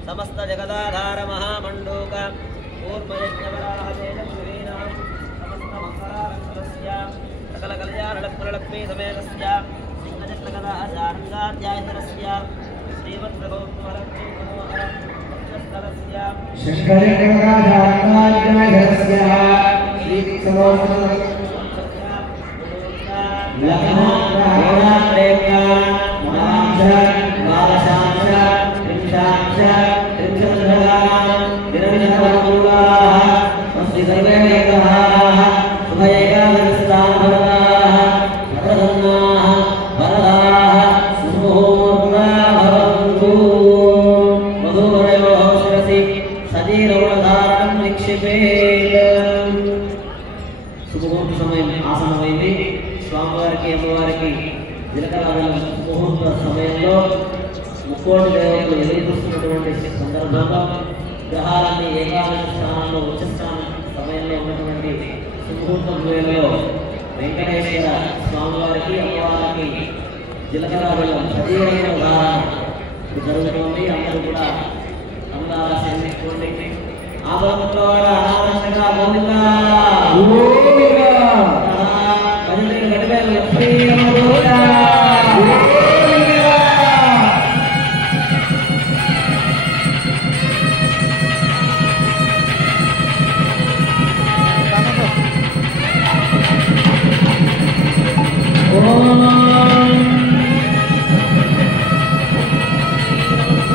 समस्त जगदाधार महामंडूक सकल कल्याण लक्ष्मी समेतस्य सिंहचक्रगदाचारङ्गाध्यायधरस्य श्रीवत्सगोत्मरस्य शंकरगदाचारङ्गाध्यायधरस्य भवन्तु సజీరవధారణం నిక్షిపేత్. శుభముహూర్త సమయం ఆసన్నమైంది. స్వామివారికి అమ్మవారికి జీలకర్ర ముహూర్త సమయంలో ముక్కోటి దేవతలు ఎదురుస్తున్నటువంటి సందర్భంగా గ్రహాలన్నీ ఏకాదశి స్థానంలో ఉచ్చ స్థానం సమయంలో ఉన్నటువంటి సుముహూర్తం వేళలో వెంకటేశ్వర స్వామివారికి అమ్మవారికి జీలకర్ర బెల్లం సజీవమైన ఉదాహరణ జరుగుతుంది. అందరూ కూడా అమ్మవారి సేవించుకోండి. ఆభరణంలో ఆనందంగా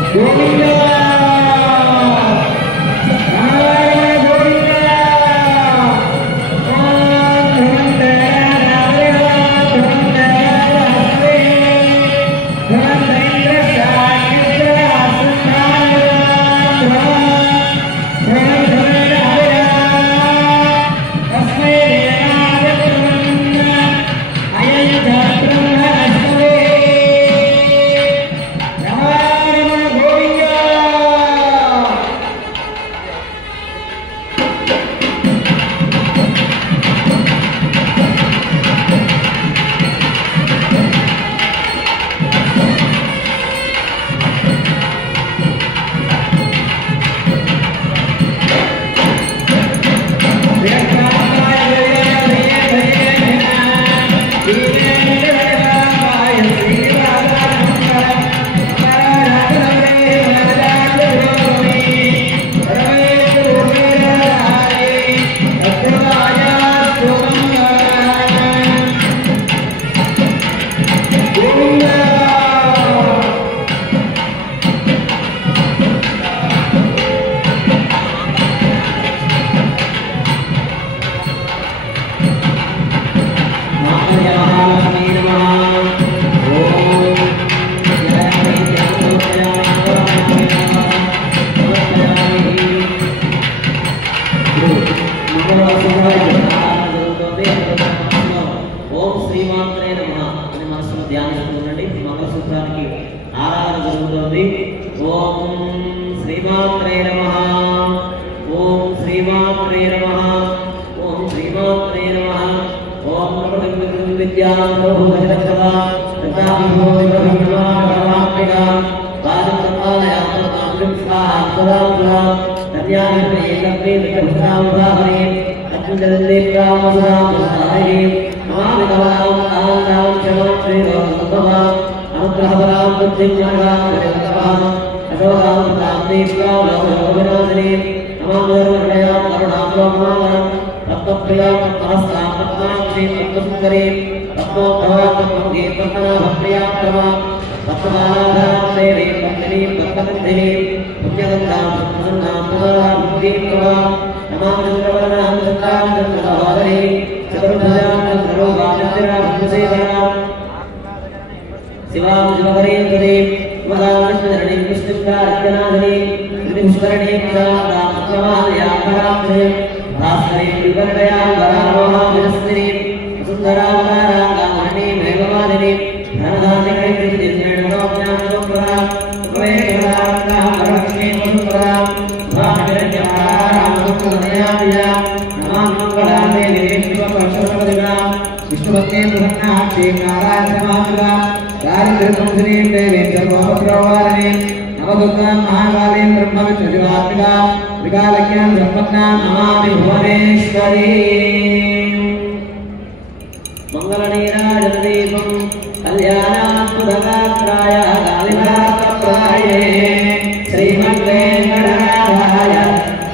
గోవిందా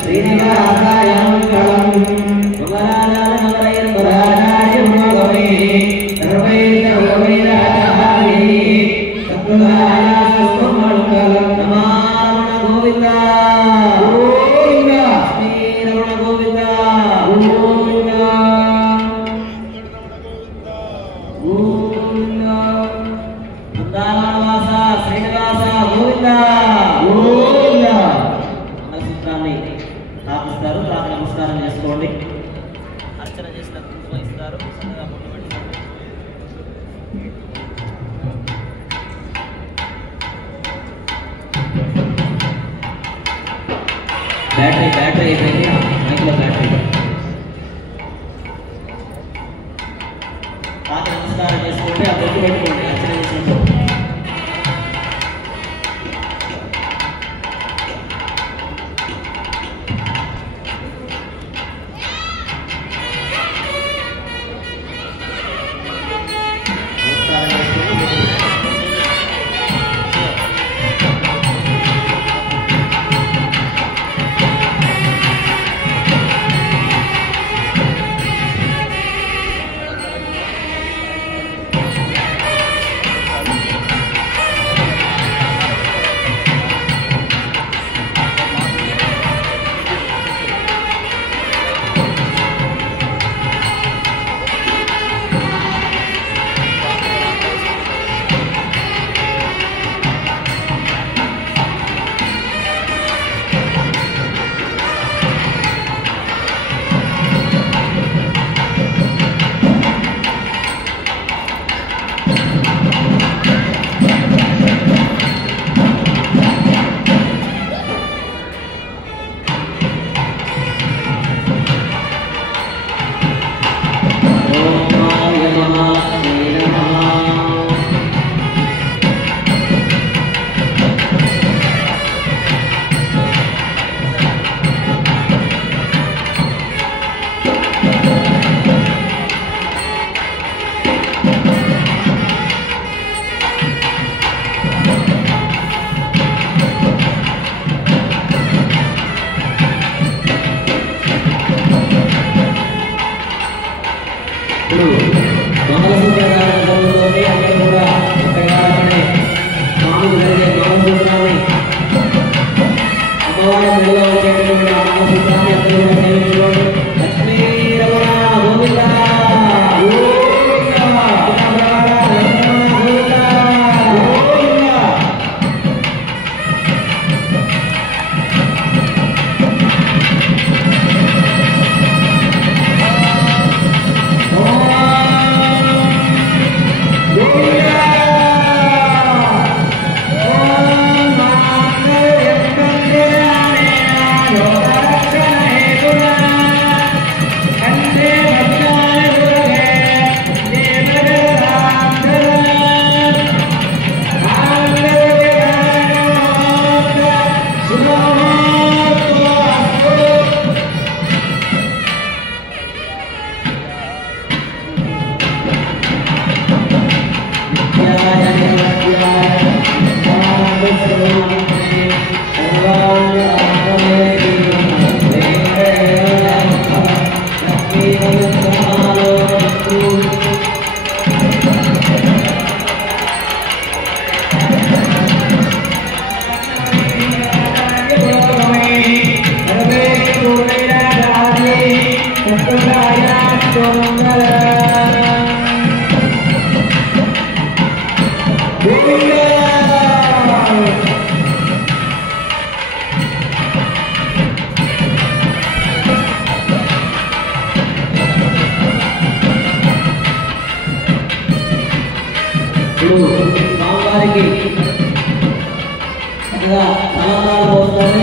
శ్రీనివాస తాపిస్తారు. తర్వాత నమస్కారం చేసుకోండి. అర్చన చేసిన కుంకుమ ఇస్తారు. చక్కగా బొట్టు పెడతారు. బ్యాటరీ అయిపోయింది. మైక్లో బ్యాటరీ. తర్వాత నమస్కారం చేసుకోండి. ఆ బొట్టు పెట్టుకోండి అర్చన చేసినప్పుడు. స్వామివారికి తలనాలు పోస్తాను.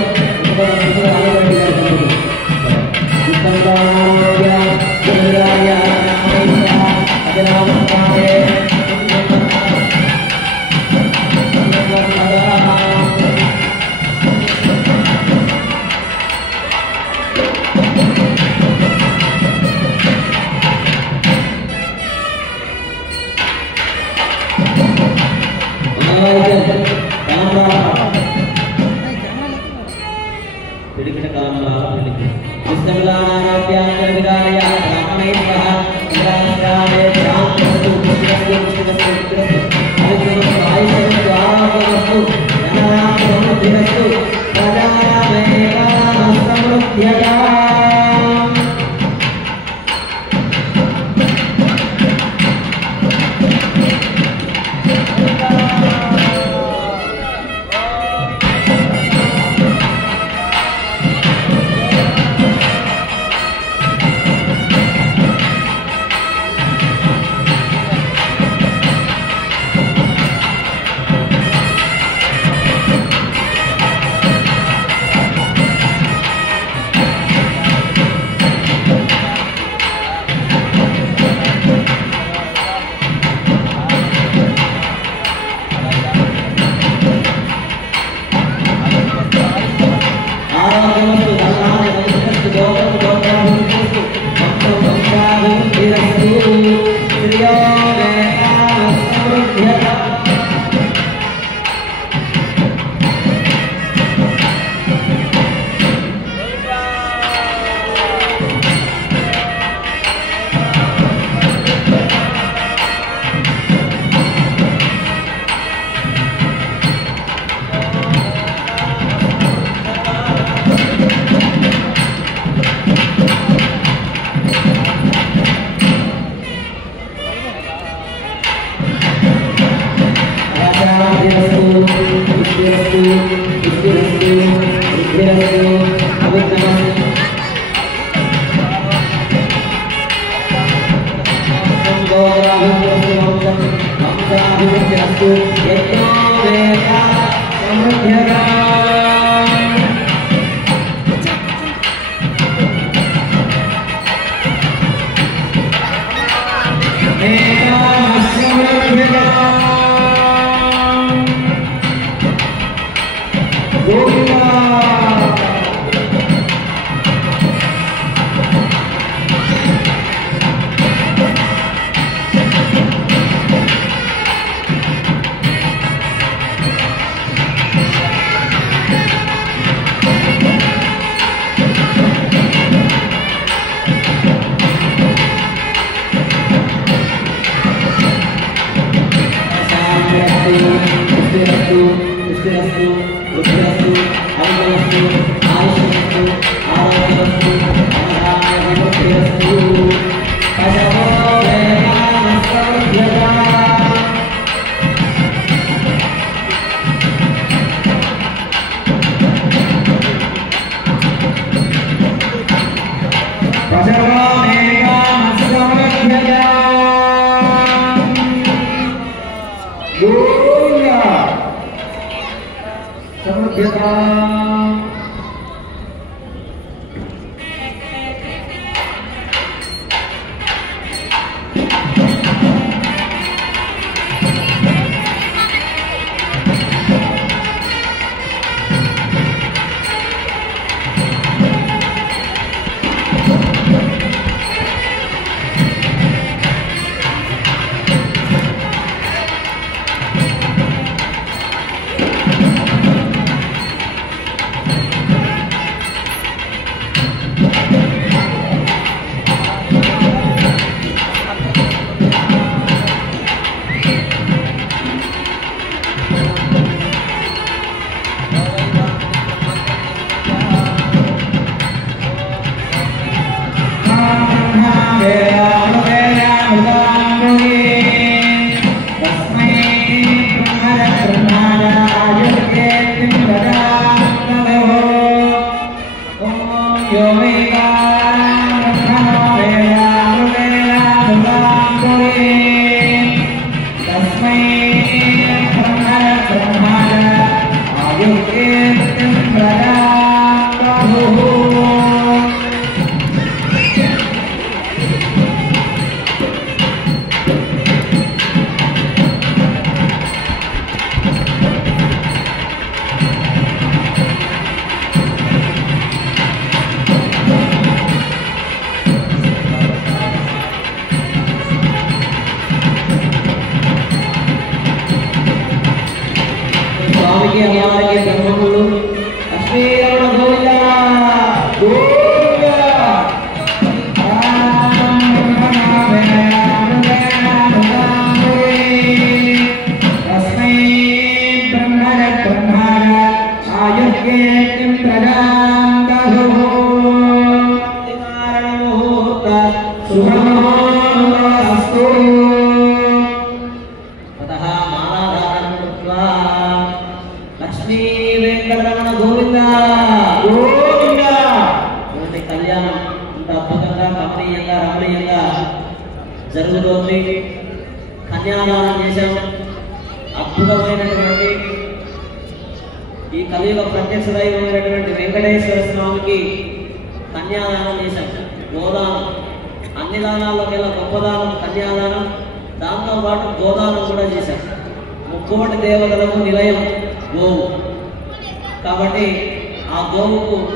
జరుగుతోంది. కన్యాదానం చేశాం. అద్భుతమైనటువంటి ఈ కలియుగ ప్రత్యక్ష దైవమైనటువంటి వెంకటేశ్వర స్వామికి కన్యాదానం చేశాం. గోదానం అన్ని దానాల్లోకెల్లా గొప్ప దానం కన్యాదానం. దాంతో పాటు గోదానం కూడా చేశాం. ముక్కోటి దేవతలకు నిలయం గోవు. కాబట్టి ఆ గోవుకు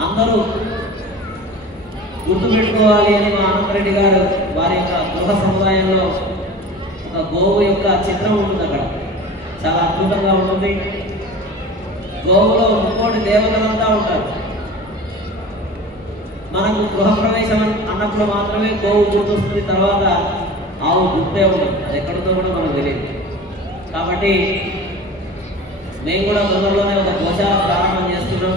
అందరూ గుర్తుపెట్టుకోవాలి అని మా అనంతరెడ్డి గారు వారి యొక్క గృహ సముదాయంలో ఒక గోవు యొక్క చిత్రం ఉంటుంది అక్కడ. చాలా అద్భుతంగా ఉంటుంది. గోవులో 3 దేవతలంతా ఉంటారు. మనకు గృహప్రవేశం అన్నప్పుడు మాత్రమే గోవు గుర్తొస్తుంది, తర్వాత ఆవు గుర్తే ఉండదు. అది ఎక్కడితో కూడా మనకు తెలియదు. కాబట్టి మేము కూడా తొందరలోనే ఒక గోశాల ప్రారంభం చేస్తున్నాం.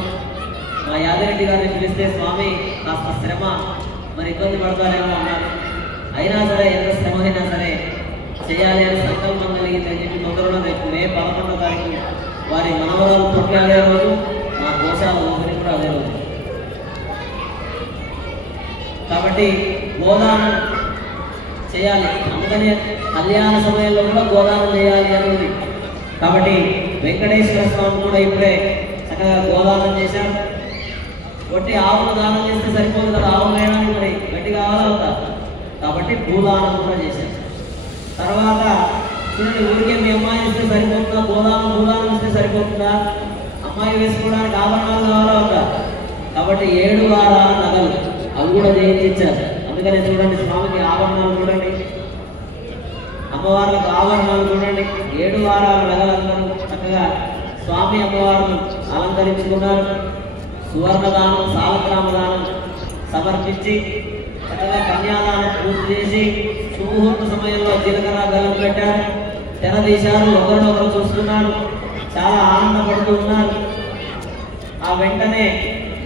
మా యాదిరెడ్డి గారిని పిలిస్తే స్వామి కాస్త శ్రమ మరి ఇబ్బంది పడతారేమో అన్నారు. అయినా సరే ఎంత శ్రమ అయినా సరే చేయాలి అని సంకల్పం కలిగిందని చెప్పి తొందరలో రేపు మే 11వ తారీఖు వారి మనవరాలు తొట్టి అదే రోజు, మా గోశాల ఓపెనింగ్ కూడా అదే రోజు. కాబట్టి గోదానం చేయాలి, అందుకని కళ్యాణ సమయంలో కూడా గోదానం చేయాలి అనేది. కాబట్టి వెంకటేశ్వర స్వామి కూడా ఇప్పుడే చక్కగా గోదానం చేశారు. కొట్టి ఆవును దానం చేస్తే సరిపోదు కదా, ఆవు వేయడానికి మరి గట్టి కావాలా అవుతా, కాబట్టి భూదానం కూడా చేశారు. తర్వాత చూడండి, ఊరికే మీ అమ్మాయి ఇస్తే సరిపోతుందా, భూదానం ఇస్తే సరిపోతుందా, అమ్మాయి వేసుకోవడానికి ఆభరణాలు కావాలా అవుతా, కాబట్టి 7 వారాల నగలు అవి కూడా చేయించారు. అందుకనే చూడండి స్వామికి ఆభరణాలు చూడండి, అమ్మవార్లకు ఆభరణాలు చూడండి, 7 వారాల నగలందరూ చక్కగా స్వామి అమ్మవారిని అలంకరించుకున్నారు. సువర్ణదానం, సాలగ్రామదానం సమర్పించి చక్కగా కన్యాదానం పూర్తి చేసి శుభముహూర్త సమయంలో జీలకర్ర బెల్లం పెట్టారు, తెరదీశారు, ఒకరినొకరు చూస్తున్నారు, చాలా ఆనందపడుతూ ఉన్నారు. ఆ వెంటనే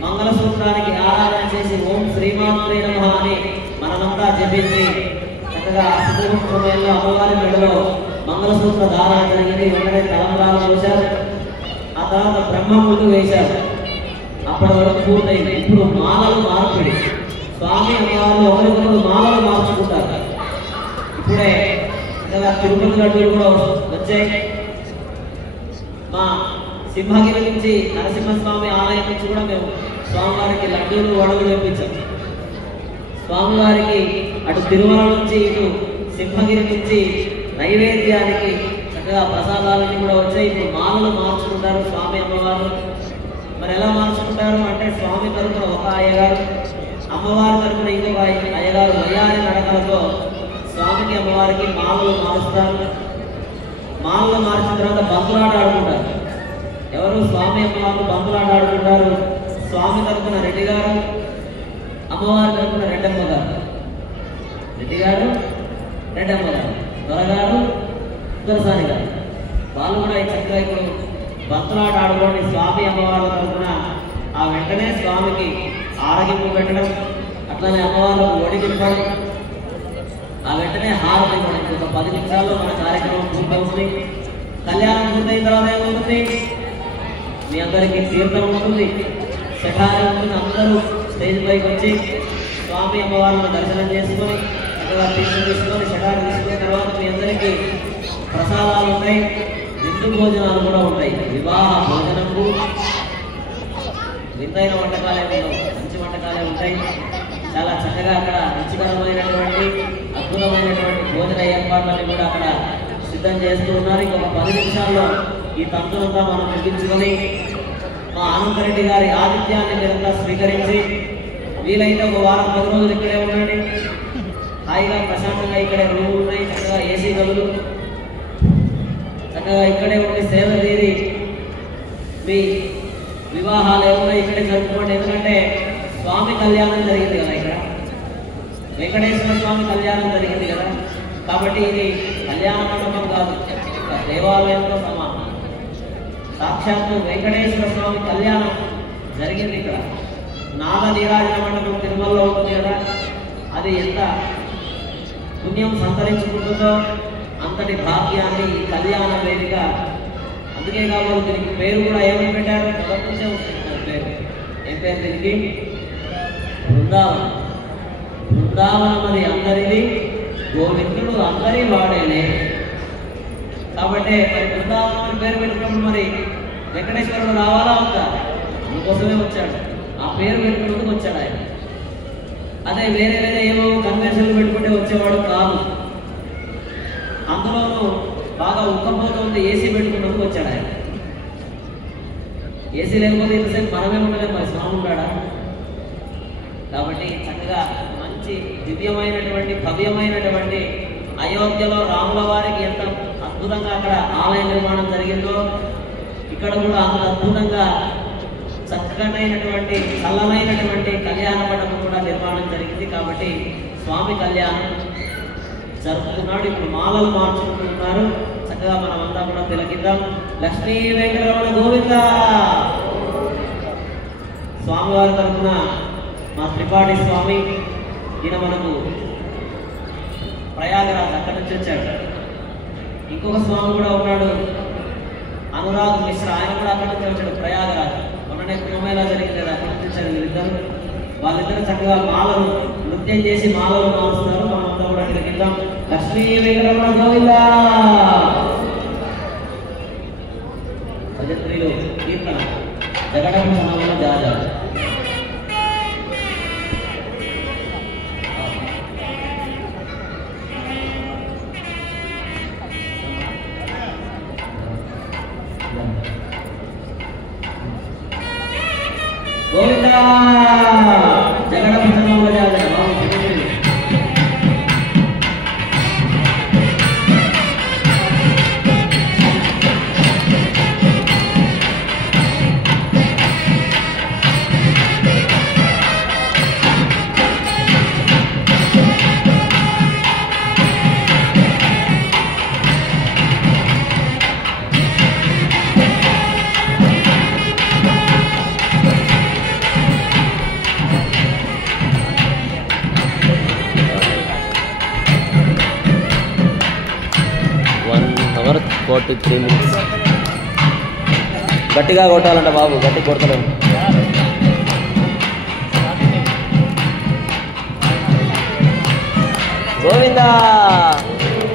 మంగళసూత్రానికి ఆరాధన చేసి ఓం శ్రీమాత్రే నమః అని మనమంతా జపించి చక్కగా శుభముహూర్త సమయంలో అమ్మవారి మెడలో మంగళసూత్ర ధారణ జరిగింది. వెంటనే తలంబ్రాలు పోశారు, ఆ తర్వాత బ్రహ్మములు వేశారు. అప్పటి వరకు పూర్తయింది. ఇప్పుడు మాలలు మార్పిడి, స్వామి అమ్మవారు ఒకరికొకరు మాలలు మార్చుకుంటారు. ఇప్పుడే చక్కగా తిరుపతి లడ్డూలు కూడా వచ్చాయి. మా సింహగిరి నుంచి నరసింహస్వామి ఆలయం నుంచి కూడా మేము స్వామివారికి లడ్డూలు వడలు తెప్పించాం. స్వామివారికి అటు తిరుమల నుంచి ఇటు సింహగిరి నుంచి నైవేద్యానికి చక్కగా ప్రసాదాలన్నీ కూడా వచ్చాయి. ఇప్పుడు మాలలు మార్చుకుంటారు స్వామి అమ్మవారు. మరి ఎలా మార్చుకుంటారు అంటే, స్వామి తరపున ఒక అయ్యగారు, అమ్మవారి తరపున ఇంకొక అయ్యగారు వయ్యారి నడకలతో స్వామికి అమ్మవారికి మాలలు మారుస్తారు. మాలలు మార్చిన తర్వాత బంతులాట ఆడుకుంటారు. ఎవరు? స్వామి అమ్మవారు బంతులాట ఆడుకుంటారు. స్వామి తరపున రెడ్డి గారు, అమ్మవారి తరపున రెడ్డమ్మ గారు, రెడ్డి గారు రెడ్డమ్మ గారు, దొరగారు దొరసాని గారు, వాళ్ళు కూడా చక్కగా ఇప్పుడు బంతులాట ఆడుకోండి స్వామి అమ్మవారి తరపున. ఆ వెంటనే స్వామికి ఆరగింపు పెట్టడం, అట్లనే అమ్మవారికి ఒడిగింపడం, ఆ వెంటనే హారతి ఇవ్వడం. ఒక 10 నిమిషాల్లో మన కార్యక్రమం పూర్తవుతుంది. కళ్యాణం పూర్తయిన తర్వాత ఏమవుతుంది? మీ అందరికీ తీర్థం ఉంటుంది, శఠారి ఉంటుంది. అందరూ స్టేజ్ పైకి వచ్చి స్వామి అమ్మవారిని దర్శనం చేసుకొని చక్కగా తీర్థం తీసుకొని శఠారి తీసుకున్న తర్వాత మీ అందరికీ ప్రసాదాలు ఉంటాయి, విందు భోజనాలు కూడా ఉంటాయి. వివాహ భోజనము వింతైన వంటకాలే ఉండవు, మంచి వంటకాలే ఉంటాయి. చాలా చక్కగా అక్కడ రుచికరమైనటువంటి అద్భుతమైనటువంటి భోజన ఏర్పాట్లని కూడా అక్కడ సిద్ధం చేస్తూ ఉన్నారు. ఇంకొక 10 నిమిషాల్లో ఈ తంతులంతా మనం ముగించుకొని మా అనంతరెడ్డి గారి ఆతిథ్యాన్ని మీరంతా స్వీకరించి వీలైతే ఒక వారం 10 రోజులు ఇక్కడే ఉండండి. హాయిగా ప్రశాంతంగా ఇక్కడే రూములు ఉన్నాయి, చక్కగా ఏసీ గదులు, చక్కగా ఇక్కడే ఉండి సేవ తీరి మీ వివాహాలు ఏమన్నా ఇక్కడే జరుపుకోండి. ఎందుకంటే స్వామి కళ్యాణం జరిగింది కదా, ఇక్కడ వెంకటేశ్వర స్వామి కళ్యాణం జరిగింది కదా. కాబట్టి ఇది కళ్యాణ మండపం కాదు, దేవాలయంతో సమానం. సాక్షాత్తు వెంకటేశ్వర స్వామి కళ్యాణం జరిగింది ఇక్కడ. నాద నీరాజన మండపం తిరుమలలో ఉంటుంది కదా, అది ఎంత పుణ్యం సంతరించుకుంటుందో అంతటి భాగ్యాన్ని ఈ కళ్యాణ వేదిక. అందుకే కాబట్టి దీనికి పేరు కూడా ఏమని పెట్టారు? మొదటి నుంచే ఉంటుంది పేరు. ఏం పేరు దీనికి? బృందావనం. బృందావనం అది అందరిది, గోవిందుడు అందరి వాడేనే. కాబట్టి మరి బృందావనం పేరు పెట్టుకున్నప్పుడు మరి వెంకటేశ్వరుడు రావాలా అవుతా? అందుకోసమే వచ్చాడు, ఆ పేరు పెట్టుకున్నందుకు వచ్చాడు ఆయన. అదే వేరే వేరే ఏమో కన్వెన్షన్లు పెట్టుకుంటే వచ్చేవాడు కాదు. అందులోనూ బాగా ఉక్కపోతుంది, ఏసీ పెట్టుకున్నందుకు వచ్చాడు ఆయన. ఏసీ లేకపోతే ఇంతసేపు మనమే ఉండలేము, మరి స్వామి ఉన్నాడా? కాబట్టి చక్కగా మంచి దివ్యమైనటువంటి భవ్యమైనటువంటి అయోధ్యలో రాముల వారికి ఎంత అద్భుతంగా అక్కడ ఆలయ నిర్మాణం జరిగిందో ఇక్కడ కూడా అంత అద్భుతంగా చక్కనైనటువంటి చల్లనైనటువంటి కళ్యాణ మండపం కూడా నిర్మాణం జరిగింది. కాబట్టి స్వామి కళ్యాణం జరుపుతున్నాడు. ఇప్పుడు మాలలు మార్చుకుంటున్నారు. చక్కగా మనం అంతా కూడా తిలకిద్దాం. లక్ష్మీ వెంకటరమణ గోవింద. స్వామివారి తరఫున మా త్రిపాఠి స్వామి, ఈయన మనకు ప్రయాగరాజ్ అక్కడి నుంచి వచ్చాడు. ఇంకొక స్వామి కూడా ఉన్నాడు, అనురాగ్ మిశ్రా, ఆయన కూడా అక్కడి నుంచి వచ్చాడు ప్రయాగరాజ్. మొన్ననే కుంభమేళా జరిగింది కదా, అక్కడి నుంచి వచ్చాడు వీళ్ళిద్దరు. వాళ్ళిద్దరు చక్కగా మాలలు నృత్యం చేసి మాలలు మారుస్తున్నారు. మనంతా కూడా తిలకిద్దాం. లక్ష్మీ వెంకటరమణ గోవింద. భజత్రిలో కీర్తన జగడం సనమన జాజా. గోవింద జగడం సనమన జాజా. కొట్టి 3 minutes గట్టిగా కొట్టాలంట బాబు, గట్టి కొడతలేము. గోవింద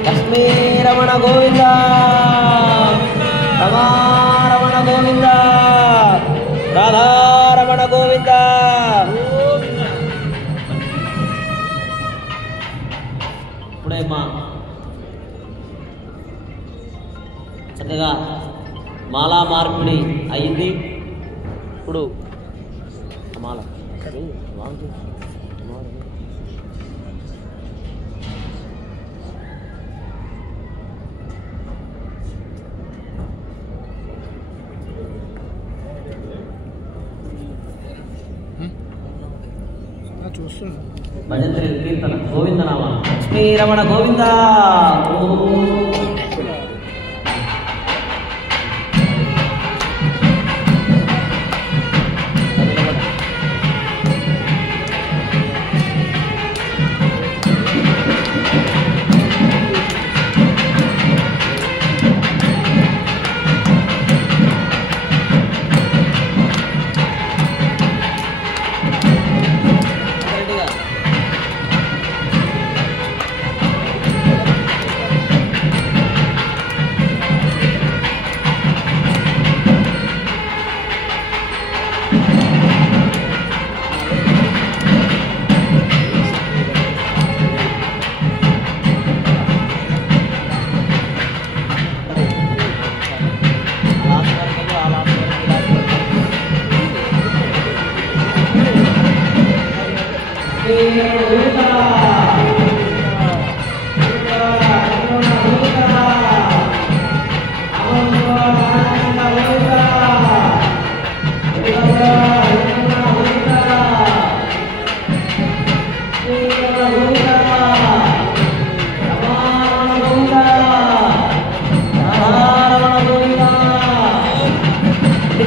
లక్ష్మీ రమణ గోవింద, రమారమణ గోవింద, రాధారమణ గోవింద. ఇప్పుడే మా చక్కగా మాలా మార్పిడి అయింది. ఇప్పుడు మాల చూస్తున్నా. భజంత్రి కీర్తన గోవిందనామ. లక్ష్మీ రమణ గోవింద.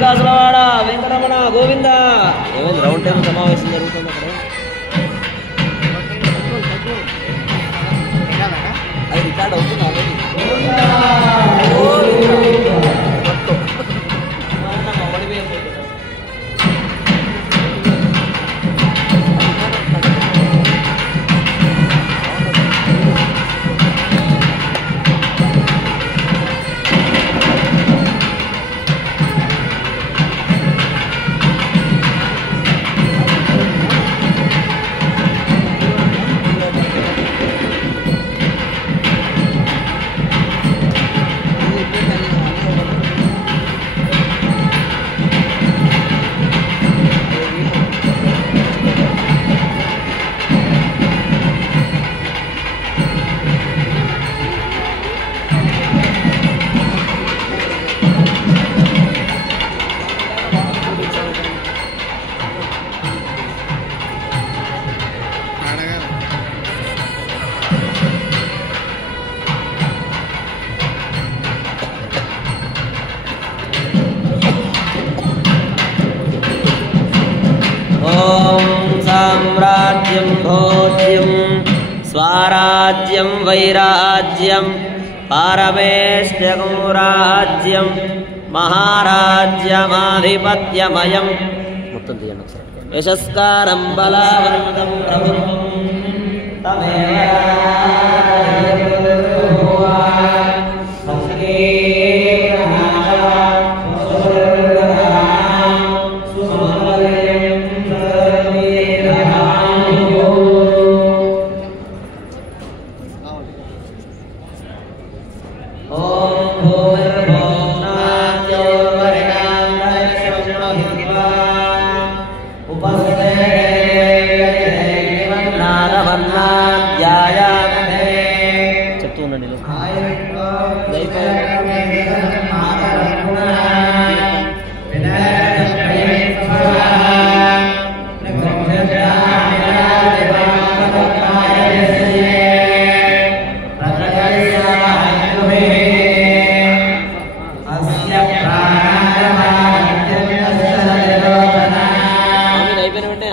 కాసులవాడ వెంకటరమణ గోవింద. ఏమైంది రౌండ్ టేబుల్ సమావేశం జరుగుతుంది అక్కడ? అది రికార్డ్ అవుతుంది ఆల్రెడీ. राज्यं वैराज्यं पारमेष्ठ्यं राज्यं महाराज्यमाधिपत्यमयं यशस्कारं बलावन्तं प्रभुं तमेव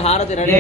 హారతి రెడీ